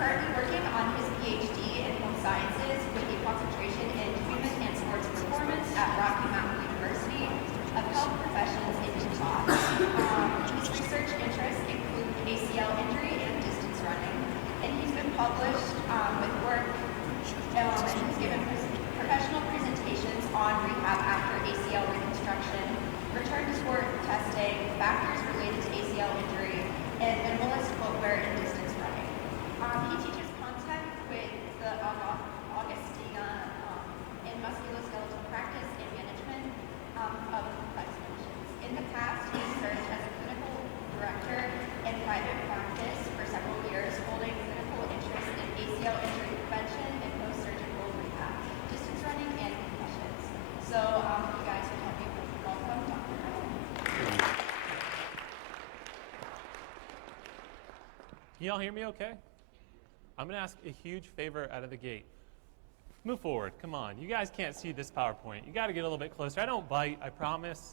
currently working on his PhD in health sciences with a concentration in human and sports performance at Rocky Mountain University of Health Professions in Utah. His research interests include ACL injury and distance running, and he's been published with work and he's given professional presentations on rehab after ACL reconstruction, return to sport testing, factors related to ACL injury, and minimalist footwear and distance running. He teaches content with the Augustina in musculoskeletal practice and management of complex conditions. In the past, he served as a clinical director in private practice for several years, holding clinical interest in ACL injury prevention and post-surgical rehab, distance running, and concussions. So you guys will help me welcome Dr. Evan. Can y'all hear me okay? I'm going to ask a huge favor out of the gate. Move forward. Come on. You guys can't see this PowerPoint. You got to get a little bit closer. I don't bite, I promise.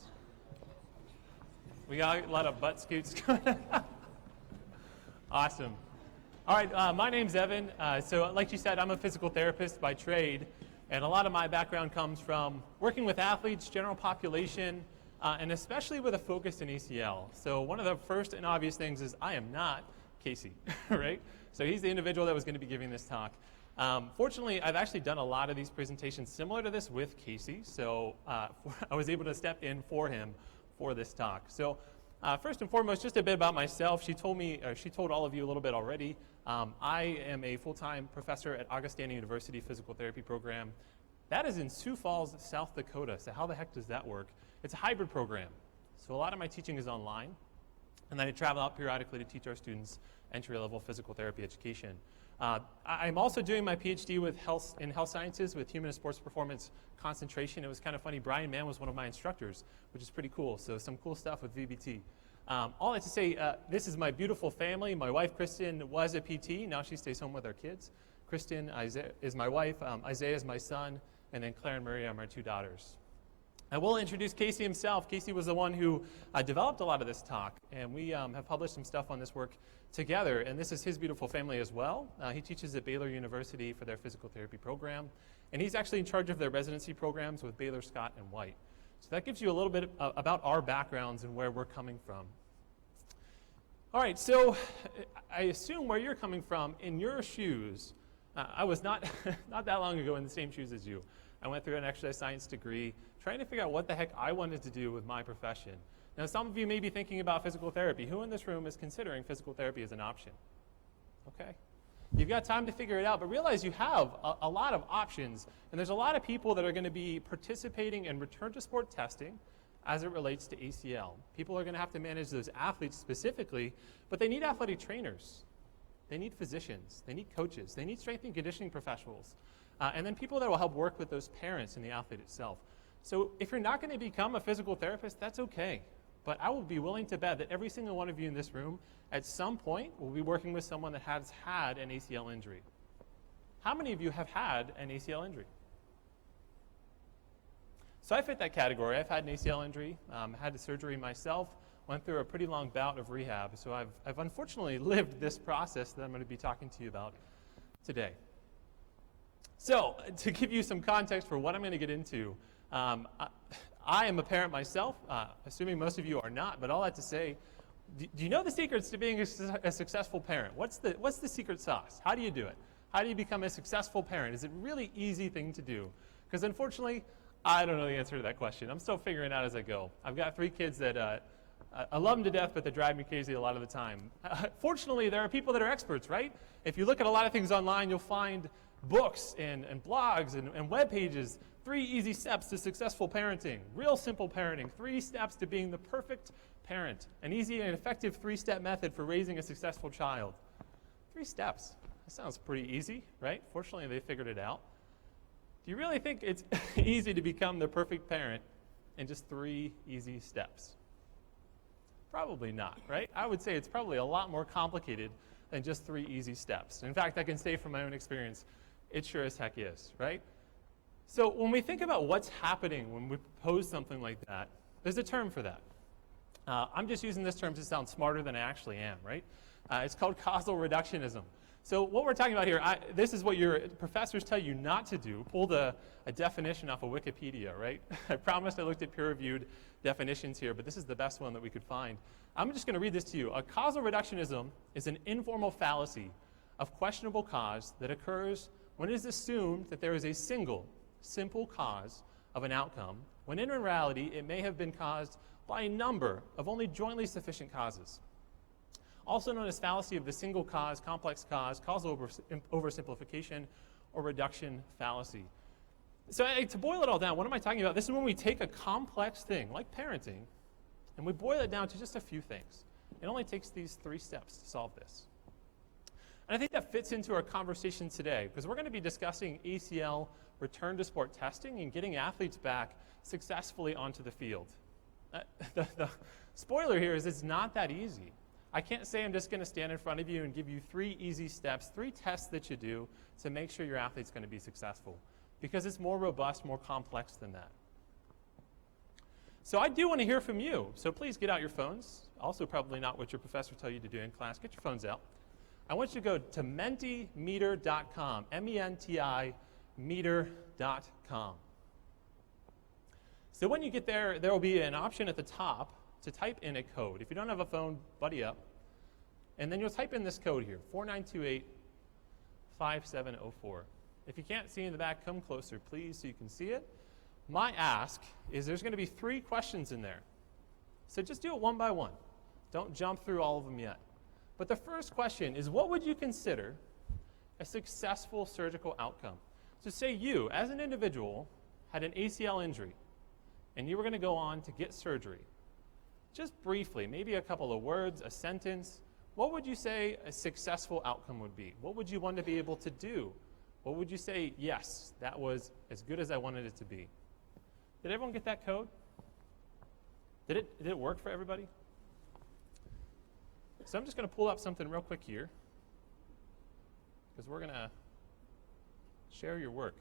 We got a lot of butt scoots going on. Awesome. All right, my name's Evan. So like you said, I'm a physical therapist by trade, and a lot of my background comes from working with athletes, general population, and especially with a focus in ACL. So one of the first and obvious things is I am not Casey, right? So he's the individual that was going to be giving this talk. Fortunately, I've actually done a lot of these presentations similar to this with Casey, so I was able to step in for him for this talk. So first and foremost, just a bit about myself. She told all of you a little bit already. I am a full-time professor at Augustana University Physical Therapy Program. That is in Sioux Falls, South Dakota. So how the heck does that work? It's a hybrid program. So a lot of my teaching is online, and then I travel out periodically to teach our students entry-level physical therapy education. I'm also doing my PhD in health sciences with human and sports performance concentration. It was kind of funny. Brian Mann was one of my instructors, which is pretty cool. So some cool stuff with VBT. All that to say, this is my beautiful family. My wife, Kristen, was a PT. Now she stays home with our kids. Kristen is my wife. Isaiah is my son. And then Claire and Maria are my two daughters. I will introduce Casey himself. Casey was the one who developed a lot of this talk. And we have published some stuff on this work together. And this is his beautiful family as well. He teaches at Baylor University for their physical therapy program. And he's actually in charge of their residency programs with Baylor, Scott, and White. So that gives you a little bit about our backgrounds and where we're coming from. All right, so I assume where you're coming from, in your shoes, I was not that long ago in the same shoes as you. I went through an exercise science degree, trying to figure out what the heck I wanted to do with my profession. Now, some of you may be thinking about physical therapy. Who in this room is considering physical therapy as an option? Okay. You've got time to figure it out, but realize you have a lot of options, and there's a lot of people that are going to be participating in return to sport testing as it relates to ACL. People are going to have to manage those athletes specifically, but they need athletic trainers. They need physicians. They need coaches. They need strength and conditioning professionals. And then people that will help work with those parents and the athlete itself. So if you're not going to become a physical therapist, that's okay. But I will be willing to bet that every single one of you in this room at some point will be working with someone that has had an ACL injury. How many of you have had an ACL injury? So I fit that category. I've had an ACL injury, had a surgery myself, went through a pretty long bout of rehab. So I've unfortunately lived this process that I'm going to be talking to you about today. So to give you some context for what I'm going to get into, I am a parent myself, assuming most of you are not, but all that to say, do you know the secrets to being a successful parent? What's the secret sauce? How do you do it? How do you become a successful parent? Is it a really easy thing to do? Because unfortunately, I don't know the answer to that question. I'm still figuring it out as I go. I've got 3 kids that I love them to death, but they drive me crazy a lot of the time. Fortunately, there are people that are experts, right? If you look at a lot of things online, you'll find books and blogs and web pages. 3 easy steps to successful parenting. Real simple parenting. 3 steps to being the perfect parent. An easy and effective 3-step method for raising a successful child. 3 steps. That sounds pretty easy, right? Fortunately, they figured it out. Do you really think it's easy to become the perfect parent in just 3 easy steps? Probably not, right? I would say it's probably a lot more complicated than just 3 easy steps. In fact, I can say from my own experience, it sure as heck is, right? So when we think about what's happening when we propose something like that, there's a term for that. I'm just using this term to sound smarter than I actually am, right? It's called causal reductionism. So what we're talking about here, this is what your professors tell you not to do. Pulled a definition off of Wikipedia, right? I promised I looked at peer-reviewed definitions here, but this is the best one that we could find. I'm just going to read this to you. A causal reductionism is an informal fallacy of questionable cause that occurs when it is assumed that there is a single, simple cause of an outcome, when in reality it may have been caused by a number of only jointly sufficient causes. Also known as fallacy of the single cause, complex cause, causal oversimplification, or reduction fallacy. So to boil it all down, what am I talking about? This is when we take a complex thing, like parenting, and we boil it down to just a few things. It only takes these 3 steps to solve this. And I think that fits into our conversation today, because we're going to be discussing ACL return to sport testing and getting athletes back successfully onto the field. The spoiler here is it's not that easy. I can't say I'm just going to stand in front of you and give you 3 easy steps, 3 tests that you do to make sure your athlete's going to be successful, because it's more robust, more complex than that. So I do want to hear from you. So please get out your phones. Also probably not what your professor tell you to do in class. Get your phones out. I want you to go to mentimeter.com, M-E-N-T-I meter.com. So when you get there, there will be an option at the top to type in a code. If you don't have a phone, buddy up. And then you'll type in this code here, 4928-5704. If you can't see in the back, come closer, please, so you can see it. My ask is there's going to be 3 questions in there. So just do it one by one. Don't jump through all of them yet. But the first question is, what would you consider a successful surgical outcome? So say you, as an individual, had an ACL injury, and you were going to go on to get surgery. Just briefly, maybe a couple of words, a sentence, what would you say a successful outcome would be? What would you want to be able to do? What would you say, yes, that was as good as I wanted it to be? Did everyone get that code? Did it work for everybody? So I'm just going to pull up something real quick here, because we're going to share your work.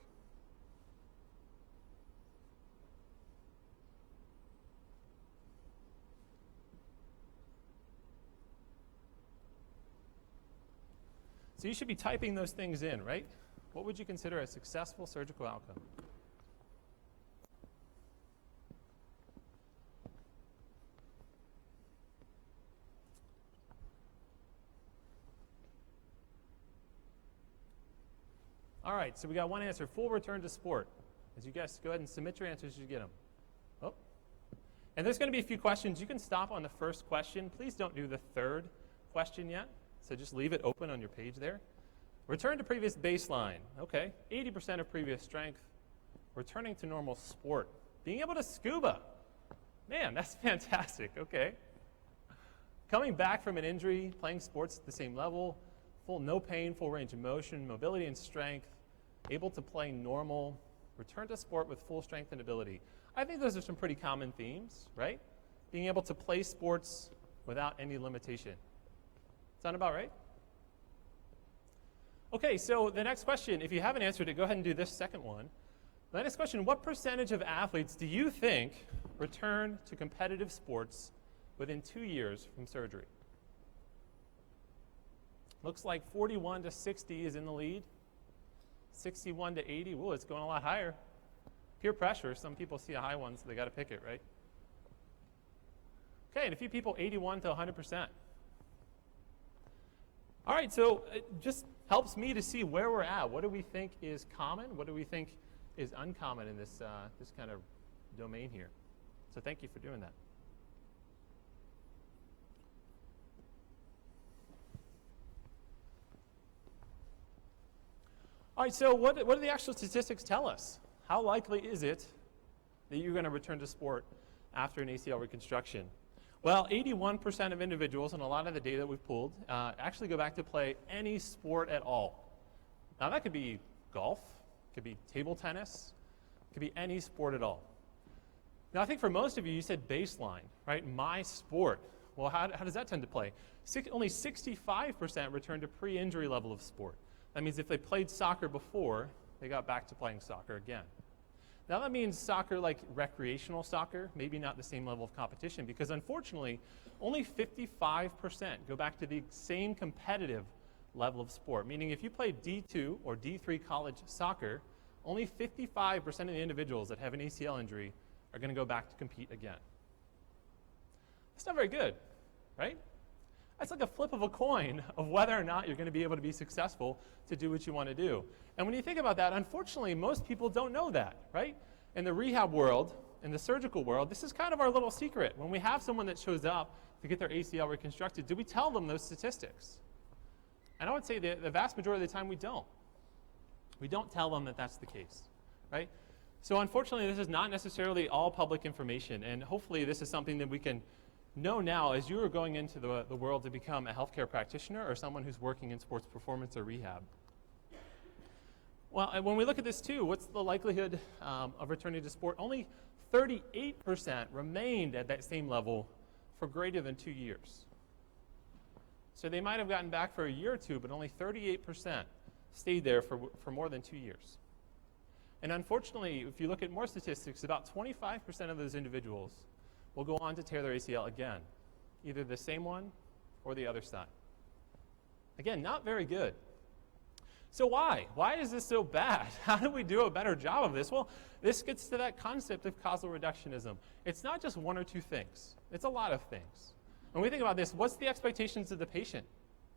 So you should be typing those things in, right? What would you consider a successful surgical outcome? All right, so we got one answer, full return to sport. As you guys go ahead and submit your answers, you get them. Oh. And there's going to be a few questions. You can stop on the first question. Please don't do the third question yet. So just leave it open on your page there. Return to previous baseline. Okay, 80% of previous strength. Returning to normal sport. Being able to scuba. Man, that's fantastic. Okay. Coming back from an injury, playing sports at the same level, no pain, full range of motion, mobility and strength, able to play normal, return to sport with full strength and ability. I think those are some pretty common themes, right? Being able to play sports without any limitation. Sound about right? Okay, so the next question, if you haven't answered it, go ahead and do this second one. The next question, what percentage of athletes do you think return to competitive sports within 2 years from surgery? Looks like 41 to 60 is in the lead. 61 to 80, whoa, it's going a lot higher. Peer pressure, some people see a high one, so they got to pick it, right? Okay, and a few people 81 to 100%. All right, so it just helps me to see where we're at. What do we think is common? What do we think is uncommon in this kind of domain here? So thank you for doing that. All right, so what do the actual statistics tell us? How likely is it that you're going to return to sport after an ACL reconstruction? Well, 81% of individuals, and a lot of the data we've pulled, actually go back to play any sport at all. Now, that could be golf, could be table tennis, could be any sport at all. Now, I think for most of you, you said baseline, right? My sport. Well, how does that tend to play? Only 65% return to pre-injury level of sport. That means if they played soccer before, they got back to playing soccer again. Now that means soccer like recreational soccer, maybe not the same level of competition, because unfortunately, only 55% go back to the same competitive level of sport, meaning if you play D2 or D3 college soccer, only 55% of the individuals that have an ACL injury are going to go back to compete again. That's not very good, right? That's like a flip of a coin of whether or not you're going to be able to be successful to do what you want to do. And when you think about that, unfortunately, most people don't know that, right? In the rehab world, in the surgical world, this is kind of our little secret. When we have someone that shows up to get their ACL reconstructed, do we tell them those statistics? And I would say the vast majority of the time we don't. We don't tell them that that's the case, right? So unfortunately, this is not necessarily all public information, and hopefully this is something that we can know now as you are going into the world to become a healthcare practitioner or someone who's working in sports performance or rehab. Well, and when we look at this too, what's the likelihood of returning to sport? Only 38% remained at that same level for greater than 2 years. So they might have gotten back for a year or two, but only 38% stayed there for more than 2 years. And unfortunately, if you look at more statistics, about 25% of those individuals will go on to tear their ACL again, either the same one or the other side. Again, not very good. So why? Why is this so bad? How do we do a better job of this? Well, this gets to that concept of causal reductionism. It's not just one or two things. It's a lot of things. When we think about this, what's the expectations of the patient?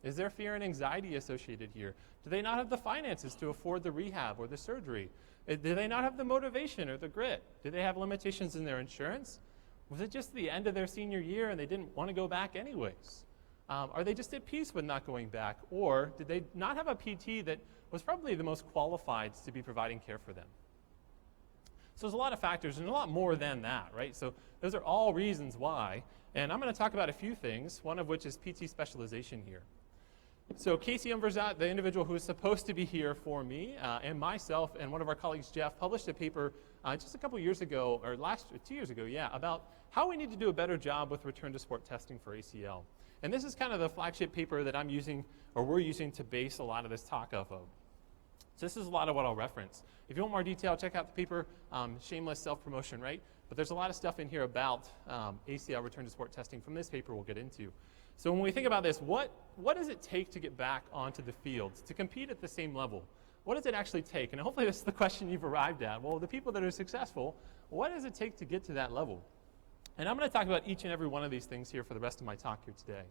Is there fear and anxiety associated here? Do they not have the finances to afford the rehab or the surgery? Do they not have the motivation or the grit? Do they have limitations in their insurance? Was it just the end of their senior year and they didn't want to go back anyways? Are they just at peace with not going back? Or did they not have a PT that was probably the most qualified to be providing care for them? So there's a lot of factors and a lot more than that, right? So those are all reasons why. And I'm going to talk about a few things, one of which is PT specialization here. So Casey Unverzagt, the individual who is supposed to be here for me, and myself and one of our colleagues, Jeff, published a paper just a couple years ago, or 2 years ago, about how we need to do a better job with return to sport testing for ACL. And this is kind of the flagship paper that I'm using, or we're using to base a lot of this talk off of. So this is a lot of what I'll reference. If you want more detail, check out the paper, shameless self-promotion, right? But there's a lot of stuff in here about ACL return to sport testing from this paper we'll get into. So when we think about this, what does it take to get back onto the field, to compete at the same level? What does it actually take? And hopefully this is the question you've arrived at. Well, the people that are successful, what does it take to get to that level? And I'm going to talk about each and every one of these things here for the rest of my talk here today.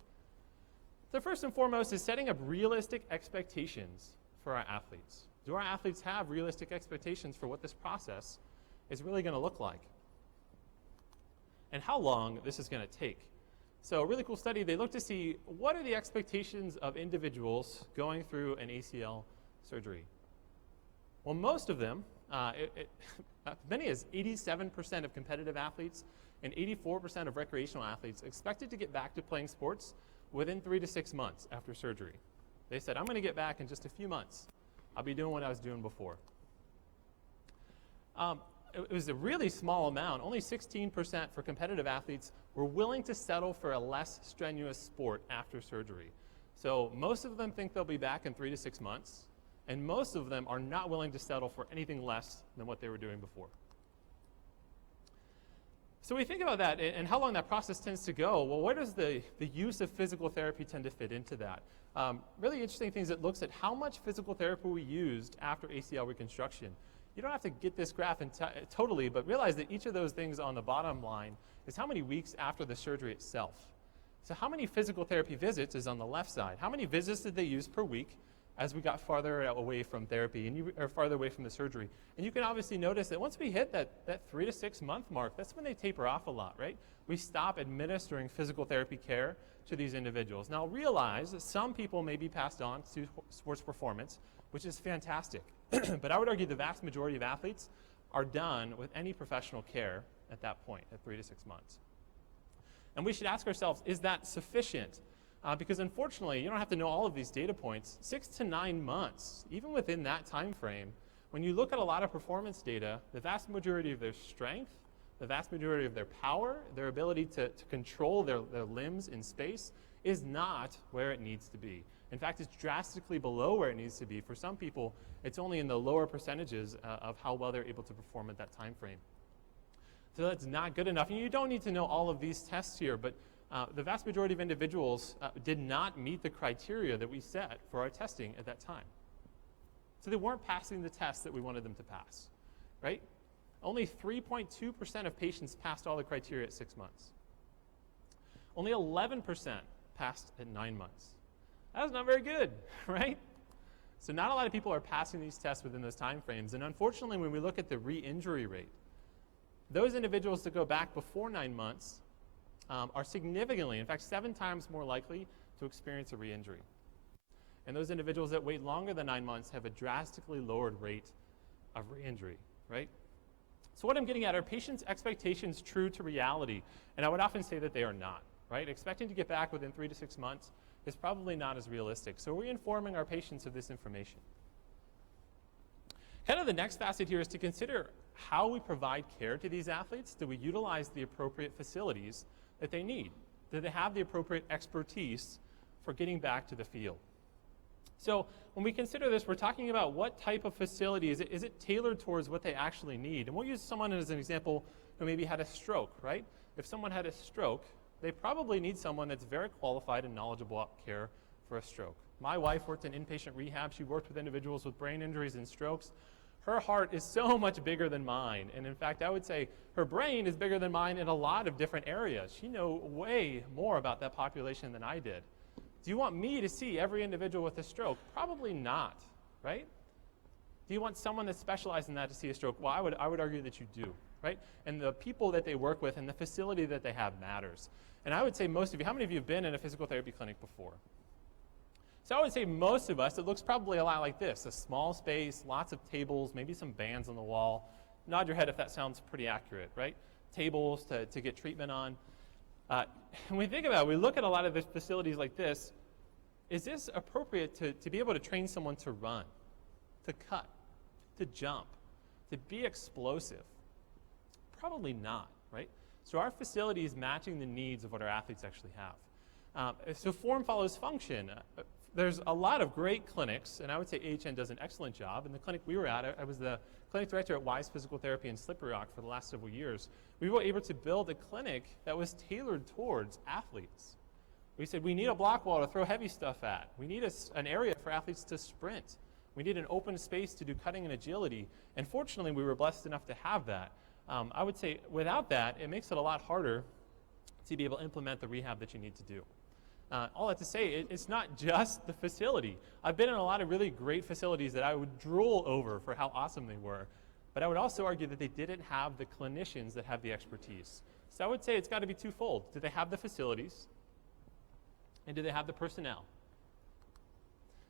So first and foremost is setting up realistic expectations for our athletes. Do our athletes have realistic expectations for what this process is really going to look like? And how long this is going to take? So a really cool study, they looked to see what are the expectations of individuals going through an ACL surgery. Well, most of them, many as 87% of competitive athletes and 84% of recreational athletes expected to get back to playing sports within 3 to 6 months after surgery. They said, I'm going to get back in just a few months. I'll be doing what I was doing before. It was a really small amount. Only 16% for competitive athletes were willing to settle for a less strenuous sport after surgery. So most of them think they'll be back in 3 to 6 months, and most of them are not willing to settle for anything less than what they were doing before. So we think about that and how long that process tends to go. Well, where does the use of physical therapy tend to fit into that? Really interesting things that looks at how much physical therapy we used after ACL reconstruction. You don't have to get this graph totally, but realize that each of those things on the bottom line is how many weeks after the surgery itself. So how many physical therapy visits is on the left side? How many visits did they use per week as we got farther away from therapy or farther away from the surgery? And you can obviously notice that once we hit that 3 to 6 month mark, that's when they taper off a lot, right? We stop administering physical therapy care to these individuals. Now realize that some people may be passed on to sports performance, which is fantastic. But I would argue the vast majority of athletes are done with any professional care at that point, at 3 to 6 months. And we should ask ourselves, is that sufficient? Because unfortunately, you don't have to know all of these data points. 6 to 9 months, even within that time frame, when you look at a lot of performance data, the vast majority of their strength, the vast majority of their power, their ability to control their limbs in space is not where it needs to be. In fact, it's drastically below where it needs to be. For some people, it's only in the lower percentages of how well they're able to perform at that time frame. So that's not good enough. And you don't need to know all of these tests here, but the vast majority of individuals did not meet the criteria that we set for our testing at that time. So they weren't passing the tests that we wanted them to pass, right? Only 3.2% of patients passed all the criteria at 6 months. Only 11% passed at 9 months. That's not very good, right? So not a lot of people are passing these tests within those time frames. And unfortunately, when we look at the re-injury rate, those individuals that go back before 9 months are significantly, in fact, 7 times more likely to experience a re-injury. And those individuals that wait longer than 9 months have a drastically lowered rate of re-injury, right? So what I'm getting at, are patients' expectations true to reality? And I would often say that they are not, right? Expecting to get back within 3 to 6 months is probably not as realistic. So we're informing our patients of this information. Kind of the next facet here is to consider how we provide care to these athletes. Do we utilize the appropriate facilities that they need? Do they have the appropriate expertise for getting back to the field? So when we consider this, we're talking about what type of facility. Is it tailored towards what they actually need? And we'll use someone as an example who maybe had a stroke, right? If someone had a stroke, they probably need someone that's very qualified and knowledgeable about care for a stroke. My wife worked in inpatient rehab. She worked with individuals with brain injuries and strokes. Her heart is so much bigger than mine. And in fact, I would say her brain is bigger than mine in a lot of different areas. She knows way more about that population than I did. Do you want me to see every individual with a stroke? Probably not, right? Do you want someone that specializes in that to see a stroke? Well, I would argue that you do, right? And the people that they work with and the facility that they have matters. And I would say most of you, how many of you have been in a physical therapy clinic before? So I would say most of us, it looks probably a lot like this: a small space, lots of tables, maybe some bands on the wall. Nod your head if that sounds pretty accurate, right? Tables to get treatment on. When we think about it, we look at a lot of the facilities like this. Is this appropriate to be able to train someone to run, to cut, to jump, to be explosive? Probably not, right? So our facility is matching the needs of what our athletes actually have. So form follows function. There's a lot of great clinics, and I would say AHN does an excellent job. In the clinic we were at, I was the clinic director at Wise Physical Therapy in Slippery Rock for the last several years. We were able to build a clinic that was tailored towards athletes. We said, we need a block wall to throw heavy stuff at. We need an area for athletes to sprint. We need an open space to do cutting and agility. And fortunately, we were blessed enough to have that. I would say without that, it makes it a lot harder to be able to implement the rehab that you need to do. All that to say, it's not just the facility. I've been in a lot of really great facilities that I would drool over for how awesome they were. But I would also argue that they didn't have the clinicians that have the expertise. So I would say it's got to be twofold. Do they have the facilities? And do they have the personnel?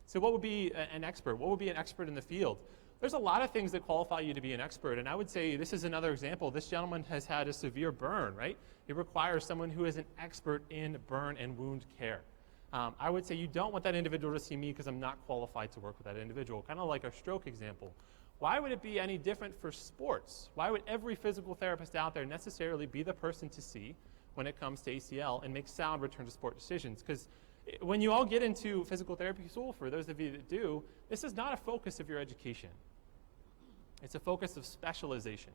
So what would be an expert? What would be an expert in the field? There's a lot of things that qualify you to be an expert, and I would say this is another example. This gentleman has had a severe burn, right? It requires someone who is an expert in burn and wound care. I would say you don't want that individual to see me because I'm not qualified to work with that individual, kind of like our stroke example. Why would it be any different for sports? Why would every physical therapist out there necessarily be the person to see when it comes to ACL and make sound return to sport decisions? Because when you all get into physical therapy school, for those of you that do, this is not a focus of your education. It's a focus of specialization.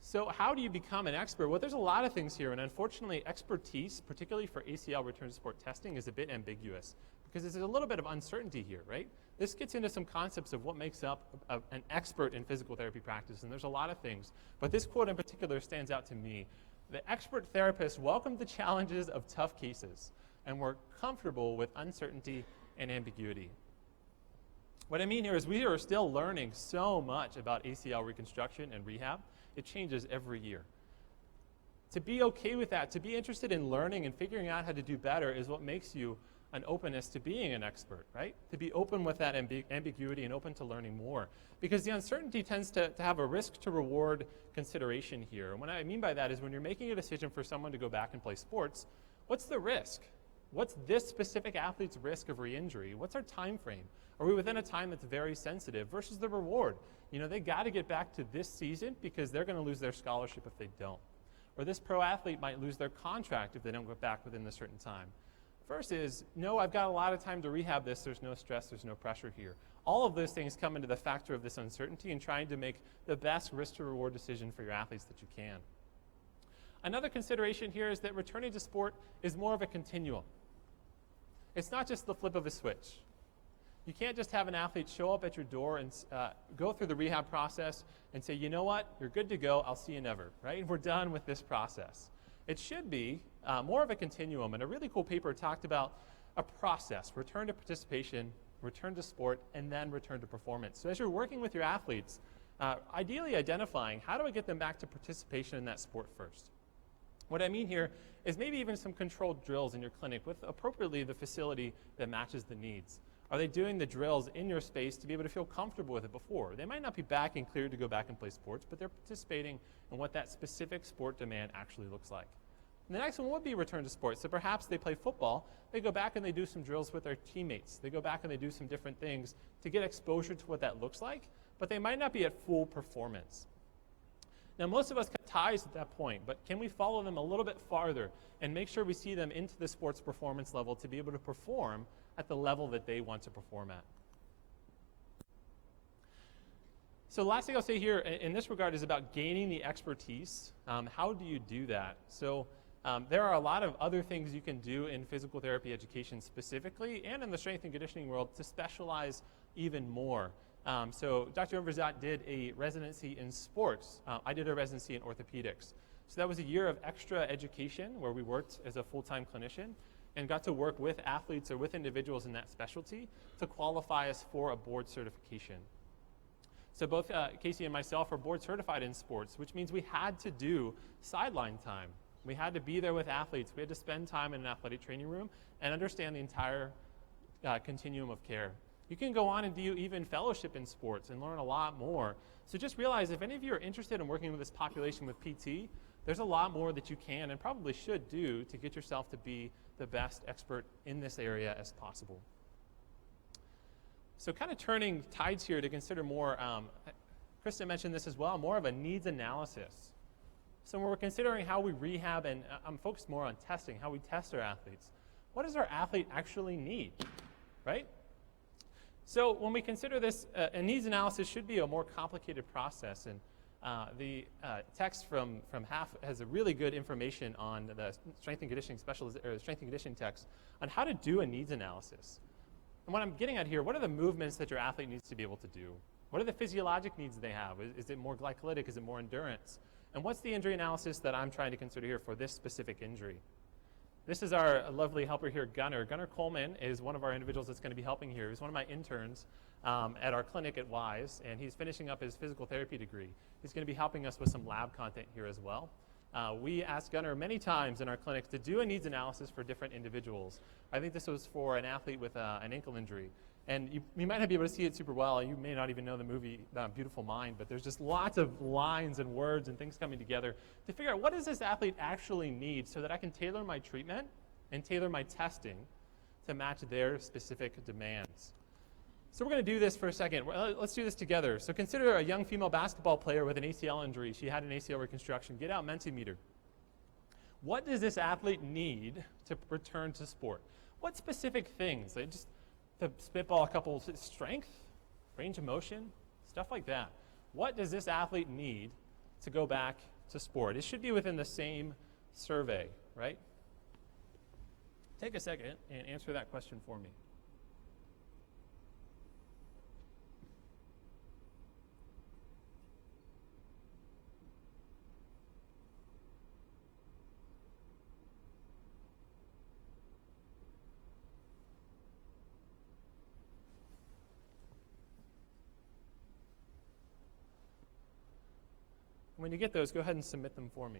So how do you become an expert? Well, there's a lot of things here, and unfortunately, expertise, particularly for ACL return to sport testing, is a bit ambiguous because there's a little bit of uncertainty here, right? This gets into some concepts of what makes up an expert in physical therapy practice, and there's a lot of things. But this quote in particular stands out to me. The expert therapists welcome the challenges of tough cases and were comfortable with uncertainty and ambiguity. What I mean here is we are still learning so much about ACL reconstruction and rehab. It changes every year. To be okay with that, to be interested in learning and figuring out how to do better is what makes you an openness to being an expert, right? To be open with that ambiguity and open to learning more. Because the uncertainty tends to have a risk to reward consideration here. And what I mean by that is when you're making a decision for someone to go back and play sports, what's the risk? What's this specific athlete's risk of re-injury? What's our time frame? Are we within a time that's very sensitive versus the reward? You know, they got to get back to this season because they're going to lose their scholarship if they don't. Or this pro athlete might lose their contract if they don't get back within a certain time. Versus, no, I've got a lot of time to rehab this. There's no stress. There's no pressure here. All of those things come into the factor of this uncertainty and trying to make the best risk to reward decision for your athletes that you can. Another consideration here is that returning to sport is more of a continuum. It's not just the flip of a switch. You can't just have an athlete show up at your door and go through the rehab process and say, you know what, you're good to go, I'll see you never, right? And we're done with this process. It should be more of a continuum, and a really cool paper talked about a process: return to participation, return to sport, and then return to performance. So as you're working with your athletes, ideally identifying how do I get them back to participation in that sport first. What I mean here is maybe even some controlled drills in your clinic with appropriately the facility that matches the needs. Are they doing the drills in your space to be able to feel comfortable with it before? They might not be back and cleared to go back and play sports, but they're participating in what that specific sport demand actually looks like. And the next one would be return to sports. So perhaps they play football, they go back and they do some drills with their teammates. They go back and they do some different things to get exposure to what that looks like, but they might not be at full performance. Now, most of us cut ties at that point, but can we follow them a little bit farther and make sure we see them into the sports performance level to be able to perform at the level that they want to perform at? So the last thing I'll say here in this regard is about gaining the expertise. How do you do that? So there are a lot of other things you can do in physical therapy education specifically and in the strength and conditioning world to specialize even more. So Dr. Unverzagt did a residency in sports. I did a residency in orthopedics. So that was a year of extra education where we worked as a full-time clinician and got to work with athletes or with individuals in that specialty to qualify us for a board certification. So both Casey and myself are board certified in sports, which means we had to do sideline time. We had to be there with athletes. We had to spend time in an athletic training room and understand the entire continuum of care. You can go on and do even fellowship in sports and learn a lot more. So just realize if any of you are interested in working with this population with PT, there's a lot more that you can and probably should do to get yourself to be the best expert in this area as possible. So kind of turning tides here to consider more, Krista mentioned this as well, more of a needs analysis. So when we're considering how we rehab, and I'm focused more on testing, how we test our athletes, what does our athlete actually need, right? So when we consider this, a needs analysis should be a more complicated process, and the text from HAF has a really good information on the strength and conditioning specialist, or the strength and conditioning text on how to do a needs analysis. And what I'm getting at here, what are the movements that your athlete needs to be able to do? What are the physiologic needs they have? Is it more glycolytic? Is it more endurance? And what's the injury analysis that I'm trying to consider here for this specific injury? This is our lovely helper here, Gunnar. Gunnar Coleman is one of our individuals that's going to be helping here. He's one of my interns at our clinic at Wise, and he's finishing up his physical therapy degree. He's going to be helping us with some lab content here as well. We asked Gunnar many times in our clinics to do a needs analysis for different individuals. I think this was for an athlete with an ankle injury. And you might not be able to see it super well. You may not even know the movie Beautiful Mind, but there's just lots of lines and words and things coming together to figure out what does this athlete actually need so that I can tailor my treatment and tailor my testing to match their specific demands. So we're going to do this for a second. Let's do this together. So consider a young female basketball player with an ACL injury. She had an ACL reconstruction. Get out Mentimeter. What does this athlete need to return to sport? What specific things? Just to spitball a couple, strength, range of motion, stuff like that. What does this athlete need to go back to sport? It should be within the same survey, right? Take a second and answer that question for me. When you get those, go ahead and submit them for me.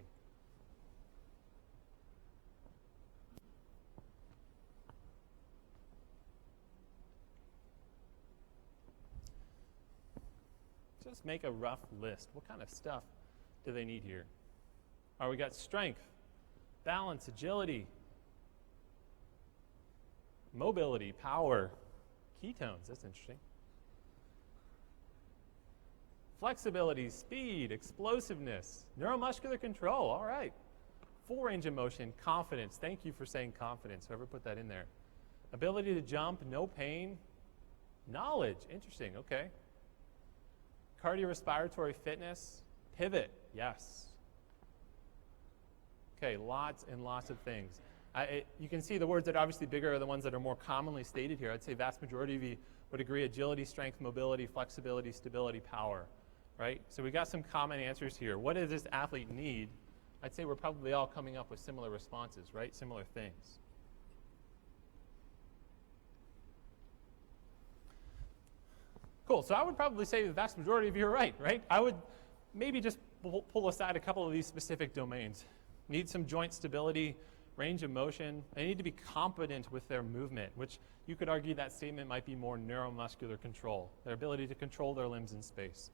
Just make a rough list. What kind of stuff do they need here? All right, we got strength, balance, agility, mobility, power, ketones. That's interesting. Flexibility, speed, explosiveness, neuromuscular control, all right. Full range of motion, confidence. Thank you for saying confidence, whoever put that in there. Ability to jump, no pain. Knowledge, interesting, okay. Cardiorespiratory fitness, pivot, yes. Okay, lots and lots of things. You can see the words that are obviously bigger are the ones that are more commonly stated here. I'd say vast majority of you would agree: agility, strength, mobility, flexibility, stability, power, right? So we got some common answers here. What does this athlete need? I'd say we're probably all coming up with similar responses, right? Similar things. Cool, so I would probably say the vast majority of you are right? I would maybe just pull aside a couple of these specific domains. Need some joint stability, range of motion. They need to be competent with their movement, which you could argue that statement might be more neuromuscular control, their ability to control their limbs in space.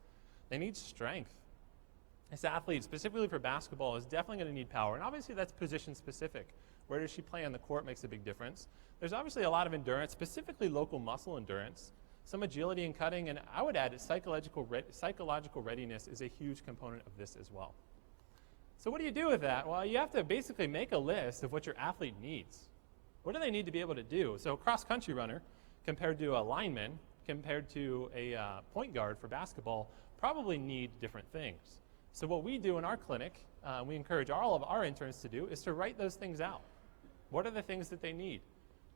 They need strength. This athlete, specifically for basketball, is definitely going to need power, and obviously that's position specific. Where does she play on the court makes a big difference. There's obviously a lot of endurance, specifically local muscle endurance, some agility in cutting, and I would add psychological readiness is a huge component of this as well. So what do you do with that? Well, you have to basically make a list of what your athlete needs. What do they need to be able to do? So a cross-country runner, compared to a lineman, compared to a point guard for basketball, probably need different things. So what we do in our clinic, we encourage all of our interns to do, is to write those things out. What are the things that they need?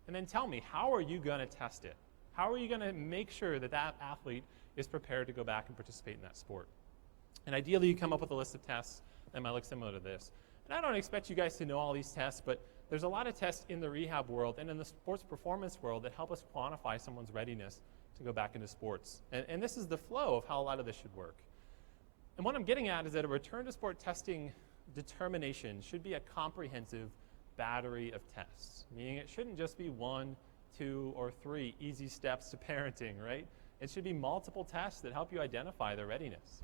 And then tell me, how are you going to test it? How are you going to make sure that that athlete is prepared to go back and participate in that sport? And ideally, you come up with a list of tests that might look similar to this. And I don't expect you guys to know all these tests, but there's a lot of tests in the rehab world and in the sports performance world that help us quantify someone's readiness to go back into sports. And this is the flow of how a lot of this should work. And what I'm getting at is that a return to sport testing determination should be a comprehensive battery of tests, meaning it shouldn't just be 1, 2, or 3 easy steps to parenting, right? It should be multiple tests that help you identify their readiness.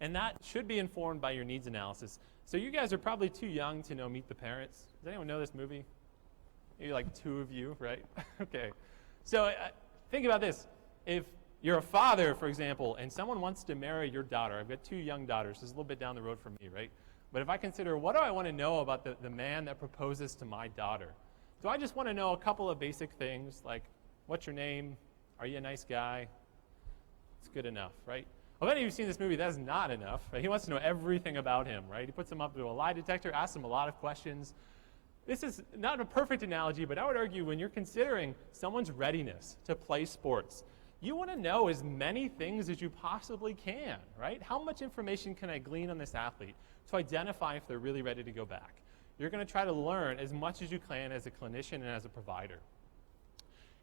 And that should be informed by your needs analysis. So you guys are probably too young to know Meet the Parents. Does anyone know this movie? Maybe like 2 of you, right? Okay. So think about this. If you're a father, for example, and someone wants to marry your daughter. I've got 2 young daughters. This is a little bit down the road from me, right? But if I consider, what do I want to know about the man that proposes to my daughter? Do I just want to know a couple of basic things, like, what's your name? Are you a nice guy? It's good enough, right? Well, if any of you have seen this movie, that's not enough. Right? He wants to know everything about him, right? He puts him up to a lie detector, asks him a lot of questions. This is not a perfect analogy, but I would argue when you're considering someone's readiness to play sports, you want to know as many things as you possibly can, right? How much information can I glean on this athlete to identify if they're really ready to go back? You're going to try to learn as much as you can as a clinician and as a provider.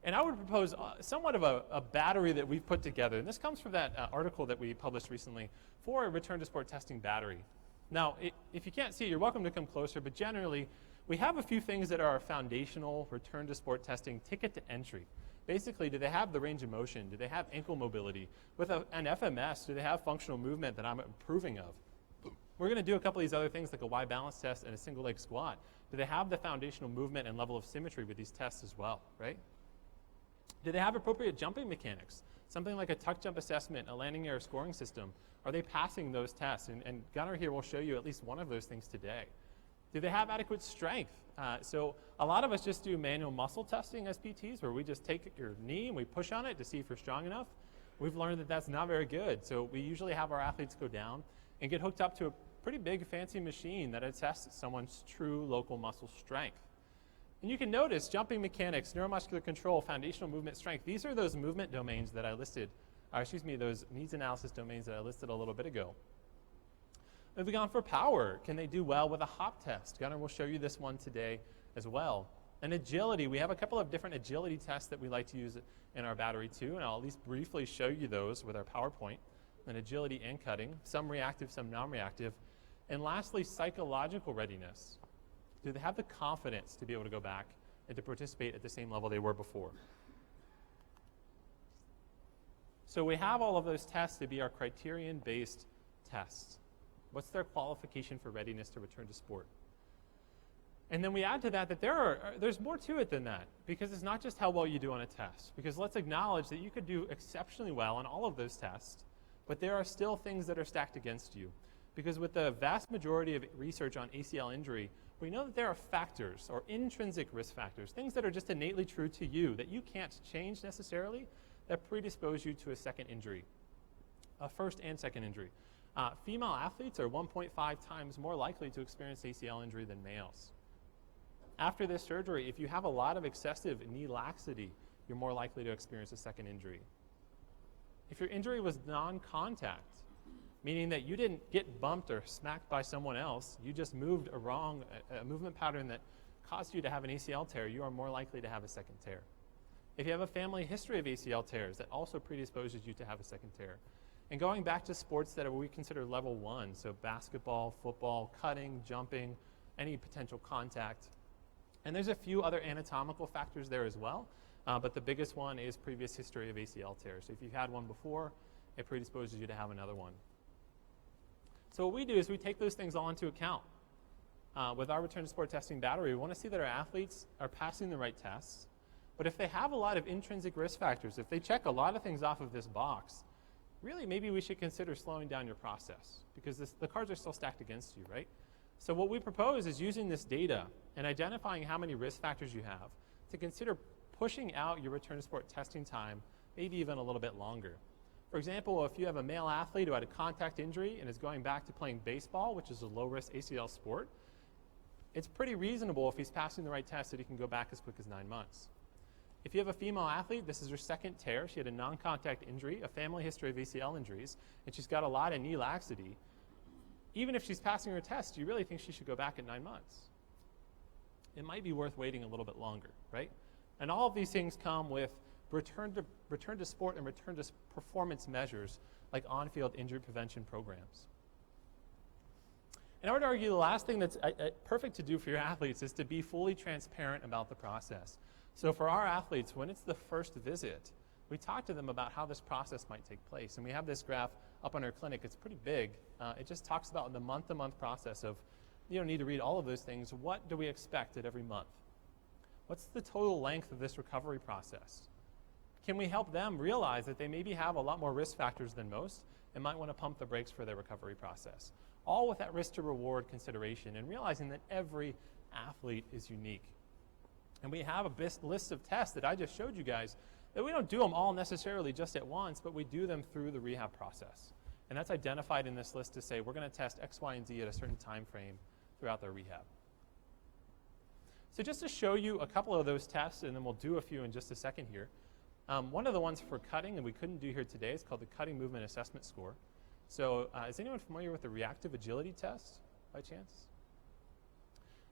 And I would propose somewhat of a battery that we've put together. And this comes from that article that we published recently for a return to sport testing battery. Now, if you can't see it, you're welcome to come closer, but generally, we have a few things that are our foundational return to sport testing ticket to entry. Basically, do they have the range of motion? Do they have ankle mobility? With an FMS, do they have functional movement that I'm approving of? We're going to do a couple of these other things like a Y balance test and a single leg squat. Do they have the foundational movement and level of symmetry with these tests as well, right? Do they have appropriate jumping mechanics? Something like a tuck jump assessment, a landing error scoring system. Are they passing those tests? And Gunnar here will show you at least one of those things today. Do they have adequate strength? So a lot of us just do manual muscle testing as PTs, where we just take your knee and we push on it to see if you're strong enough. We've learned that that's not very good. So we usually have our athletes go down and get hooked up to a pretty big fancy machine that attests someone's true local muscle strength. And you can notice jumping mechanics, neuromuscular control, foundational movement strength. These are those movement domains that I listed, those needs analysis domains that I listed a little bit ago. Moving on for power, can they do well with a hop test? Gunnar will show you this one today as well. And agility, we have a couple of different agility tests that we like to use in our battery too, and I'll at least briefly show you those with our PowerPoint. And agility and cutting, some reactive, some non-reactive. And lastly, psychological readiness. Do they have the confidence to be able to go back and to participate at the same level they were before? So we have all of those tests to be our criterion-based tests. What's their qualification for readiness to return to sport? And then we add to that there's more to it than that, because it's not just how well you do on a test. Because let's acknowledge that you could do exceptionally well on all of those tests, but there are still things that are stacked against you. Because with the vast majority of research on ACL injury, we know that there are factors or intrinsic risk factors, things that are just innately true to you that you can't change necessarily, that predispose you to a second injury, a first and second injury. Female athletes are 1.5 times more likely to experience ACL injury than males. After this surgery, if you have a lot of excessive knee laxity, you're more likely to experience a second injury. If your injury was non-contact, meaning that you didn't get bumped or smacked by someone else, you just moved a movement pattern that caused you to have an ACL tear, you are more likely to have a second tear. If you have a family history of ACL tears, that also predisposes you to have a second tear. And going back to sports that we consider level 1, so basketball, football, cutting, jumping, any potential contact. And there's a few other anatomical factors there as well, but the biggest one is previous history of ACL tears. So if you've had one before, it predisposes you to have another one. So what we do is we take those things all into account. With our return to sport testing battery, we want to see that our athletes are passing the right tests. But if they have a lot of intrinsic risk factors, if they check a lot of things off of this box, really maybe we should consider slowing down your process because the cards are still stacked against you, right? So what we propose is using this data and identifying how many risk factors you have to consider pushing out your return to sport testing time, maybe even a little bit longer. For example, if you have a male athlete who had a contact injury and is going back to playing baseball, which is a low-risk ACL sport, it's pretty reasonable if he's passing the right test that he can go back as quick as 9 months. If you have a female athlete, this is her second tear. She had a non-contact injury, a family history of ACL injuries, and she's got a lot of knee laxity. Even if she's passing her test, do you really think she should go back at 9 months? It might be worth waiting a little bit longer, right? And all of these things come with return to sport and return to performance measures like on-field injury prevention programs. And I would argue the last thing that's perfect to do for your athletes is to be fully transparent about the process. So for our athletes, when it's the first visit, we talk to them about how this process might take place. And we have this graph up on our clinic. It's pretty big. It just talks about the month-to-month process of, you don't need to read all of those things. What do we expect at every month? What's the total length of this recovery process? Can we help them realize that they maybe have a lot more risk factors than most and might want to pump the brakes for their recovery process? All with that risk to reward consideration and realizing that every athlete is unique. And we have a list of tests that I just showed you guys that we don't do them all necessarily just at once, but we do them through the rehab process. And that's identified in this list to say we're going to test X, Y, and Z at a certain time frame throughout their rehab. So just to show you a couple of those tests, and then we'll do a few in just a second here. One of the ones for cutting, and we couldn't do here today, is called the Cutting Movement Assessment Score. So is anyone familiar with the reactive agility test by chance?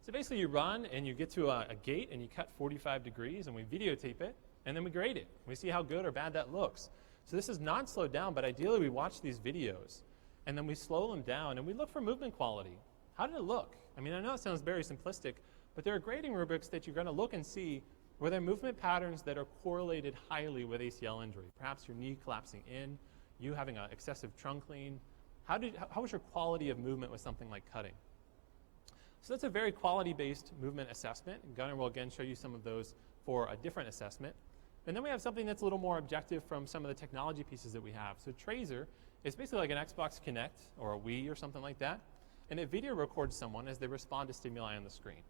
So basically you run and you get to a gate and you cut 45 degrees and we videotape it and then we grade it. We see how good or bad that looks. So this is not slowed down, but ideally we watch these videos and then we slow them down and we look for movement quality. How did it look? I mean, I know it sounds very simplistic, but there are grading rubrics that you're going to look and see were there movement patterns that are correlated highly with ACL injury. Perhaps your knee collapsing in, you having an excessive trunk lean. How was your quality of movement with something like cutting? So that's a very quality-based movement assessment. And Gunnar will again show you some of those for a different assessment. And then we have something that's a little more objective from some of the technology pieces that we have. So Tracer is basically like an Xbox Kinect or a Wii or something like that. And it video records someone as they respond to stimuli on the screen.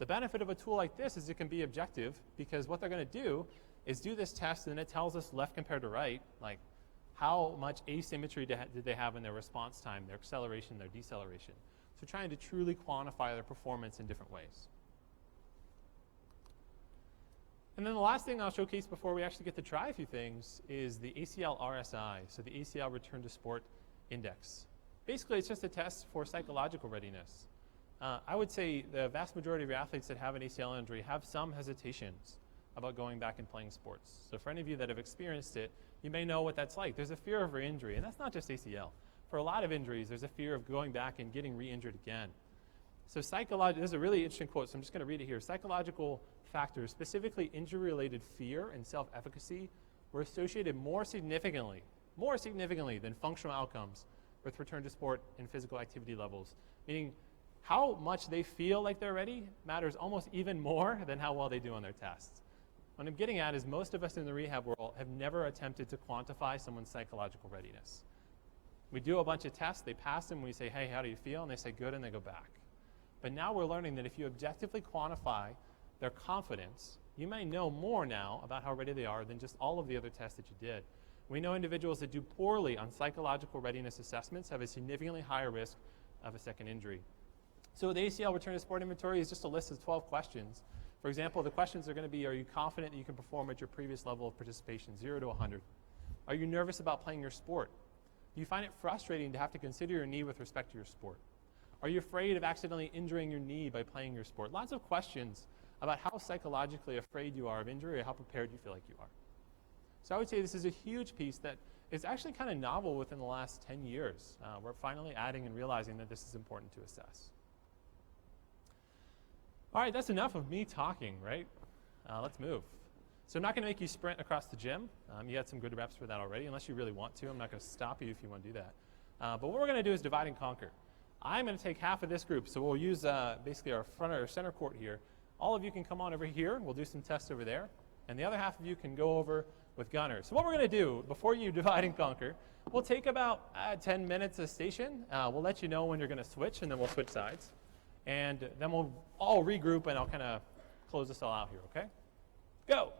The benefit of a tool like this is it can be objective because what they're going to do is do this test and it tells us left compared to right, like how much asymmetry did they have in their response time, their acceleration, their deceleration. So trying to truly quantify their performance in different ways. And then the last thing I'll showcase before we actually get to try a few things is the ACL RSI, so the ACL Return to Sport Index. Basically, it's just a test for psychological readiness. I would say the vast majority of your athletes that have an ACL injury have some hesitations about going back and playing sports. So for any of you that have experienced it, you may know what that's like. There's a fear of re-injury, and that's not just ACL. For a lot of injuries, there's a fear of going back and getting re-injured again. So this is a really interesting quote, so I'm just going to read it here. Psychological factors, specifically injury-related fear and self-efficacy, were associated more significantly than functional outcomes with return to sport and physical activity levels. Meaning, how much they feel like they're ready matters almost even more than how well they do on their tests. What I'm getting at is most of us in the rehab world have never attempted to quantify someone's psychological readiness. We do a bunch of tests, they pass them, we say, hey, how do you feel? And they say, good, and they go back. But now we're learning that if you objectively quantify their confidence, you may know more now about how ready they are than just all of the other tests that you did. We know individuals that do poorly on psychological readiness assessments have a significantly higher risk of a second injury. So the ACL return to sport inventory is just a list of 12 questions. For example, the questions are going to be, are you confident that you can perform at your previous level of participation, 0 to 100? Are you nervous about playing your sport? Do you find it frustrating to have to consider your knee with respect to your sport? Are you afraid of accidentally injuring your knee by playing your sport? Lots of questions about how psychologically afraid you are of injury or how prepared you feel like you are. So I would say this is a huge piece that is actually kind of novel within the last 10 years. We're finally adding and realizing that this is important to assess. All right, that's enough of me talking, right? Let's move. So I'm not going to make you sprint across the gym. You had some good reps for that already. Unless you really want to, I'm not going to stop you if you want to do that. But what we're going to do is divide and conquer. I'm going to take half of this group, so we'll use basically our front or center court here. All of you can come on over here. We'll do some tests over there. And the other half of you can go over with gunners. So what we're going to do, before you divide and conquer, we'll take about 10 minutes a station. We'll let you know when you're going to switch, and then we'll switch sides. And then we'll all regroup, and I'll kind of close this all out here, okay? Go.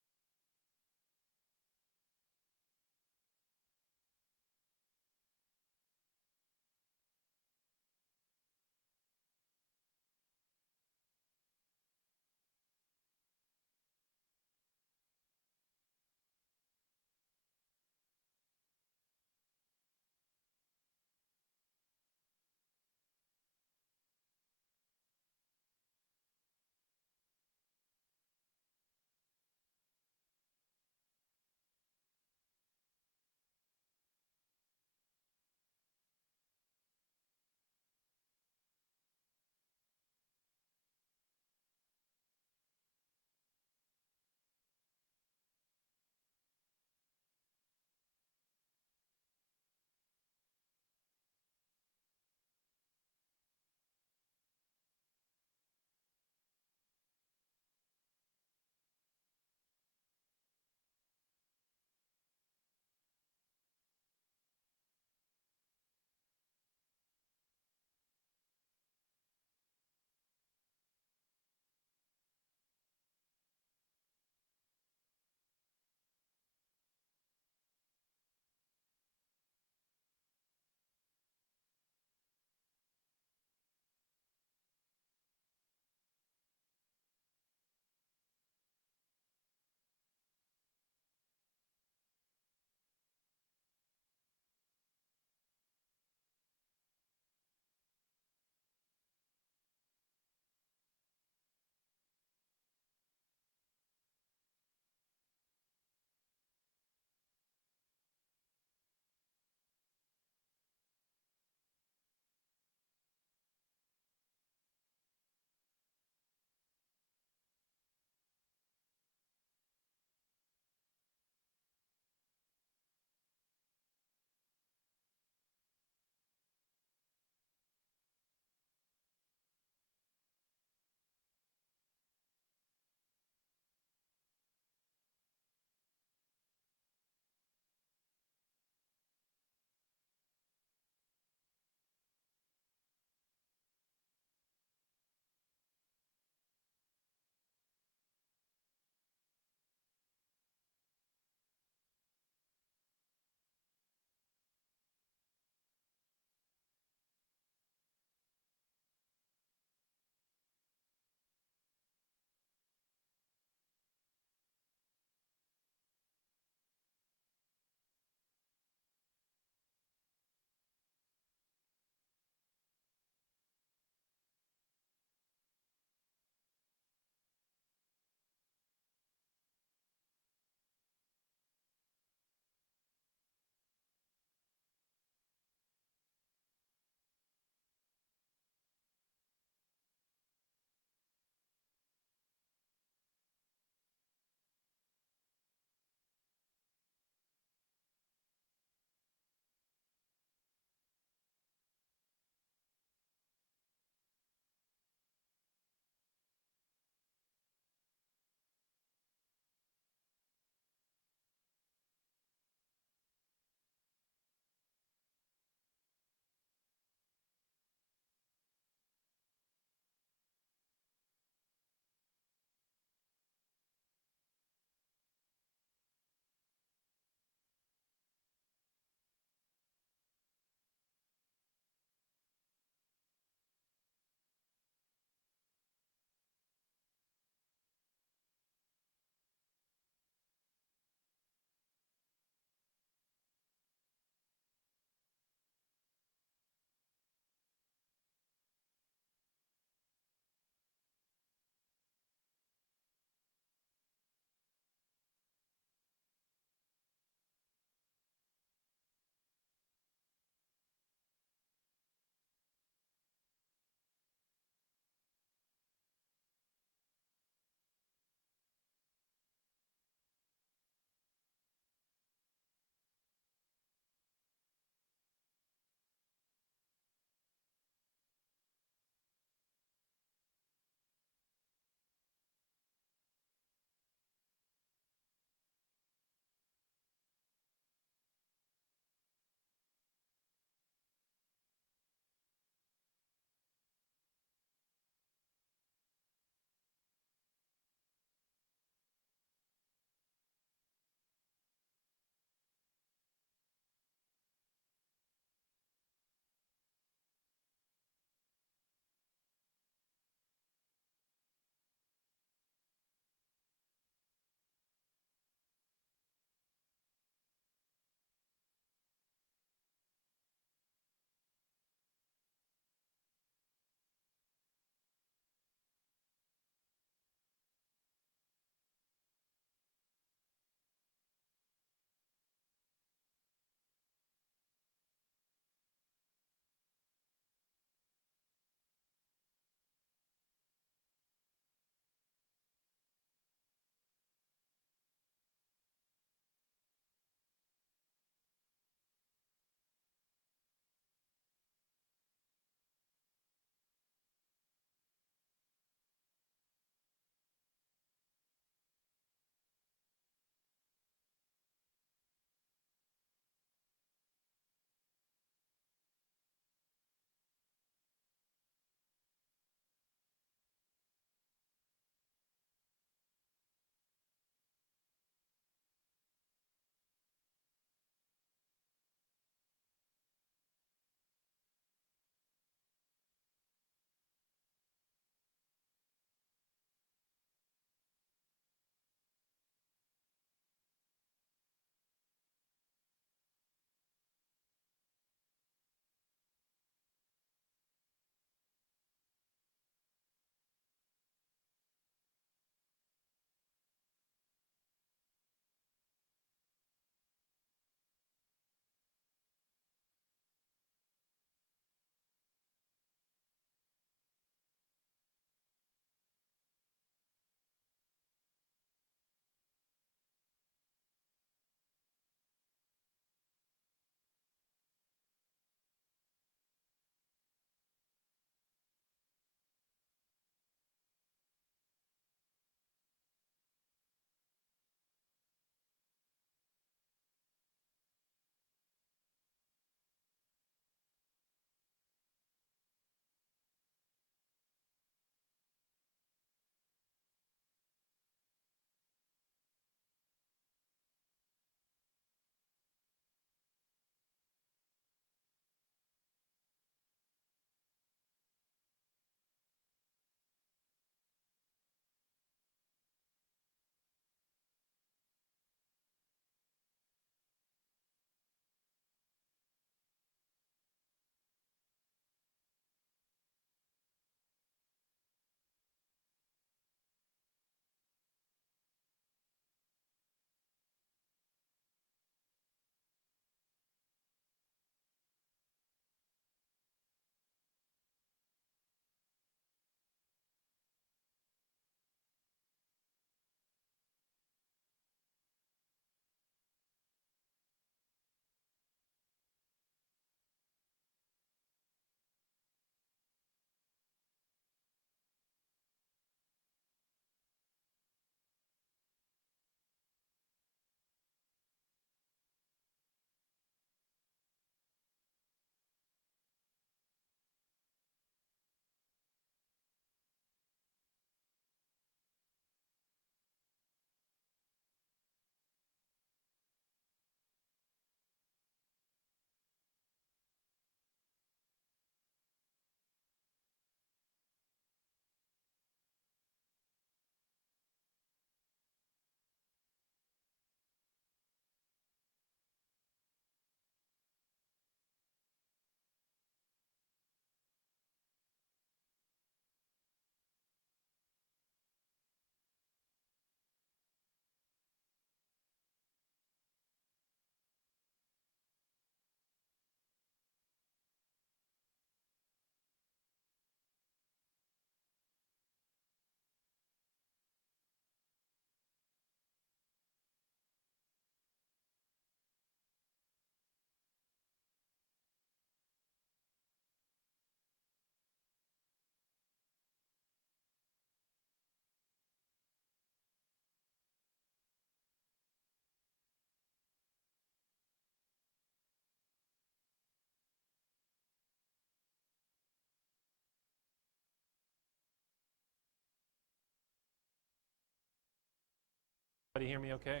Everybody hear me okay?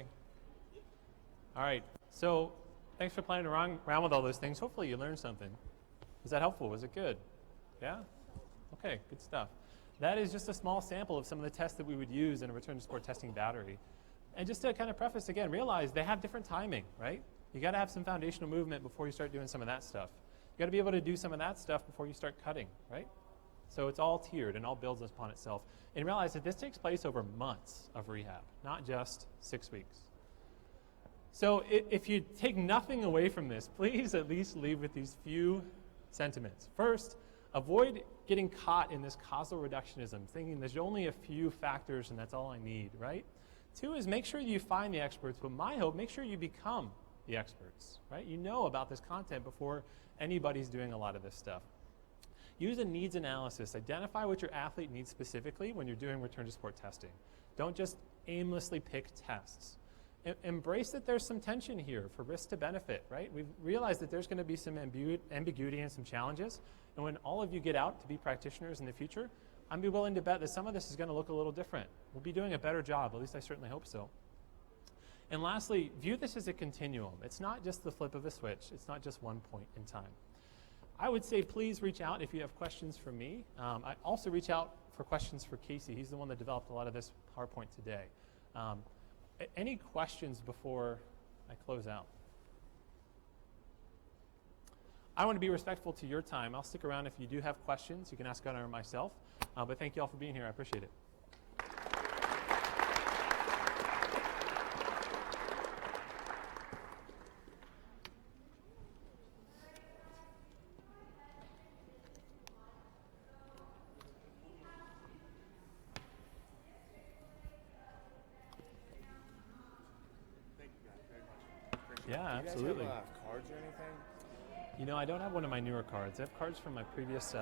All right, so thanks for playing around with all those things. Hopefully you learned something. Was that helpful? Was it good? Yeah? Okay, good stuff. That is just a small sample of some of the tests that we would use in a return to sport testing battery. And just to kind of preface again, realize they have different timing, right? You got to have some foundational movement before you start doing some of that stuff. You got to be able to do some of that stuff before you start cutting, right? So it's all tiered and all builds upon itself. And realize that this takes place over months of rehab, not just 6 weeks. So if you take nothing away from this, please at least leave with these few sentiments. First, avoid getting caught in this causal reductionism, thinking there's only a few factors and that's all I need, right? 2 is make sure you find the experts, but my hope, make sure you become the experts, right? You know about this content before anybody's doing a lot of this stuff. Use a needs analysis. Identify what your athlete needs specifically when you're doing return to sport testing. Don't just aimlessly pick tests. Embrace that there's some tension here for risk to benefit, right? We've realized that there's going to be some ambiguity and some challenges. And when all of you get out to be practitioners in the future, I'd be willing to bet that some of this is going to look a little different. We'll be doing a better job, at least I certainly hope so. And lastly, view this as a continuum. It's not just the flip of a switch. It's not just one point in time. I would say please reach out if you have questions for me. I also reach out for questions for Casey. He's the one that developed a lot of this PowerPoint today. Any questions before I close out? I want to be respectful to your time. I'll stick around if you do have questions. You can ask Gunnar or myself. But thank you all for being here. I appreciate it. Yeah, absolutely. Do you guys have cards or anything? You know, I don't have one of my newer cards. I have cards from my previous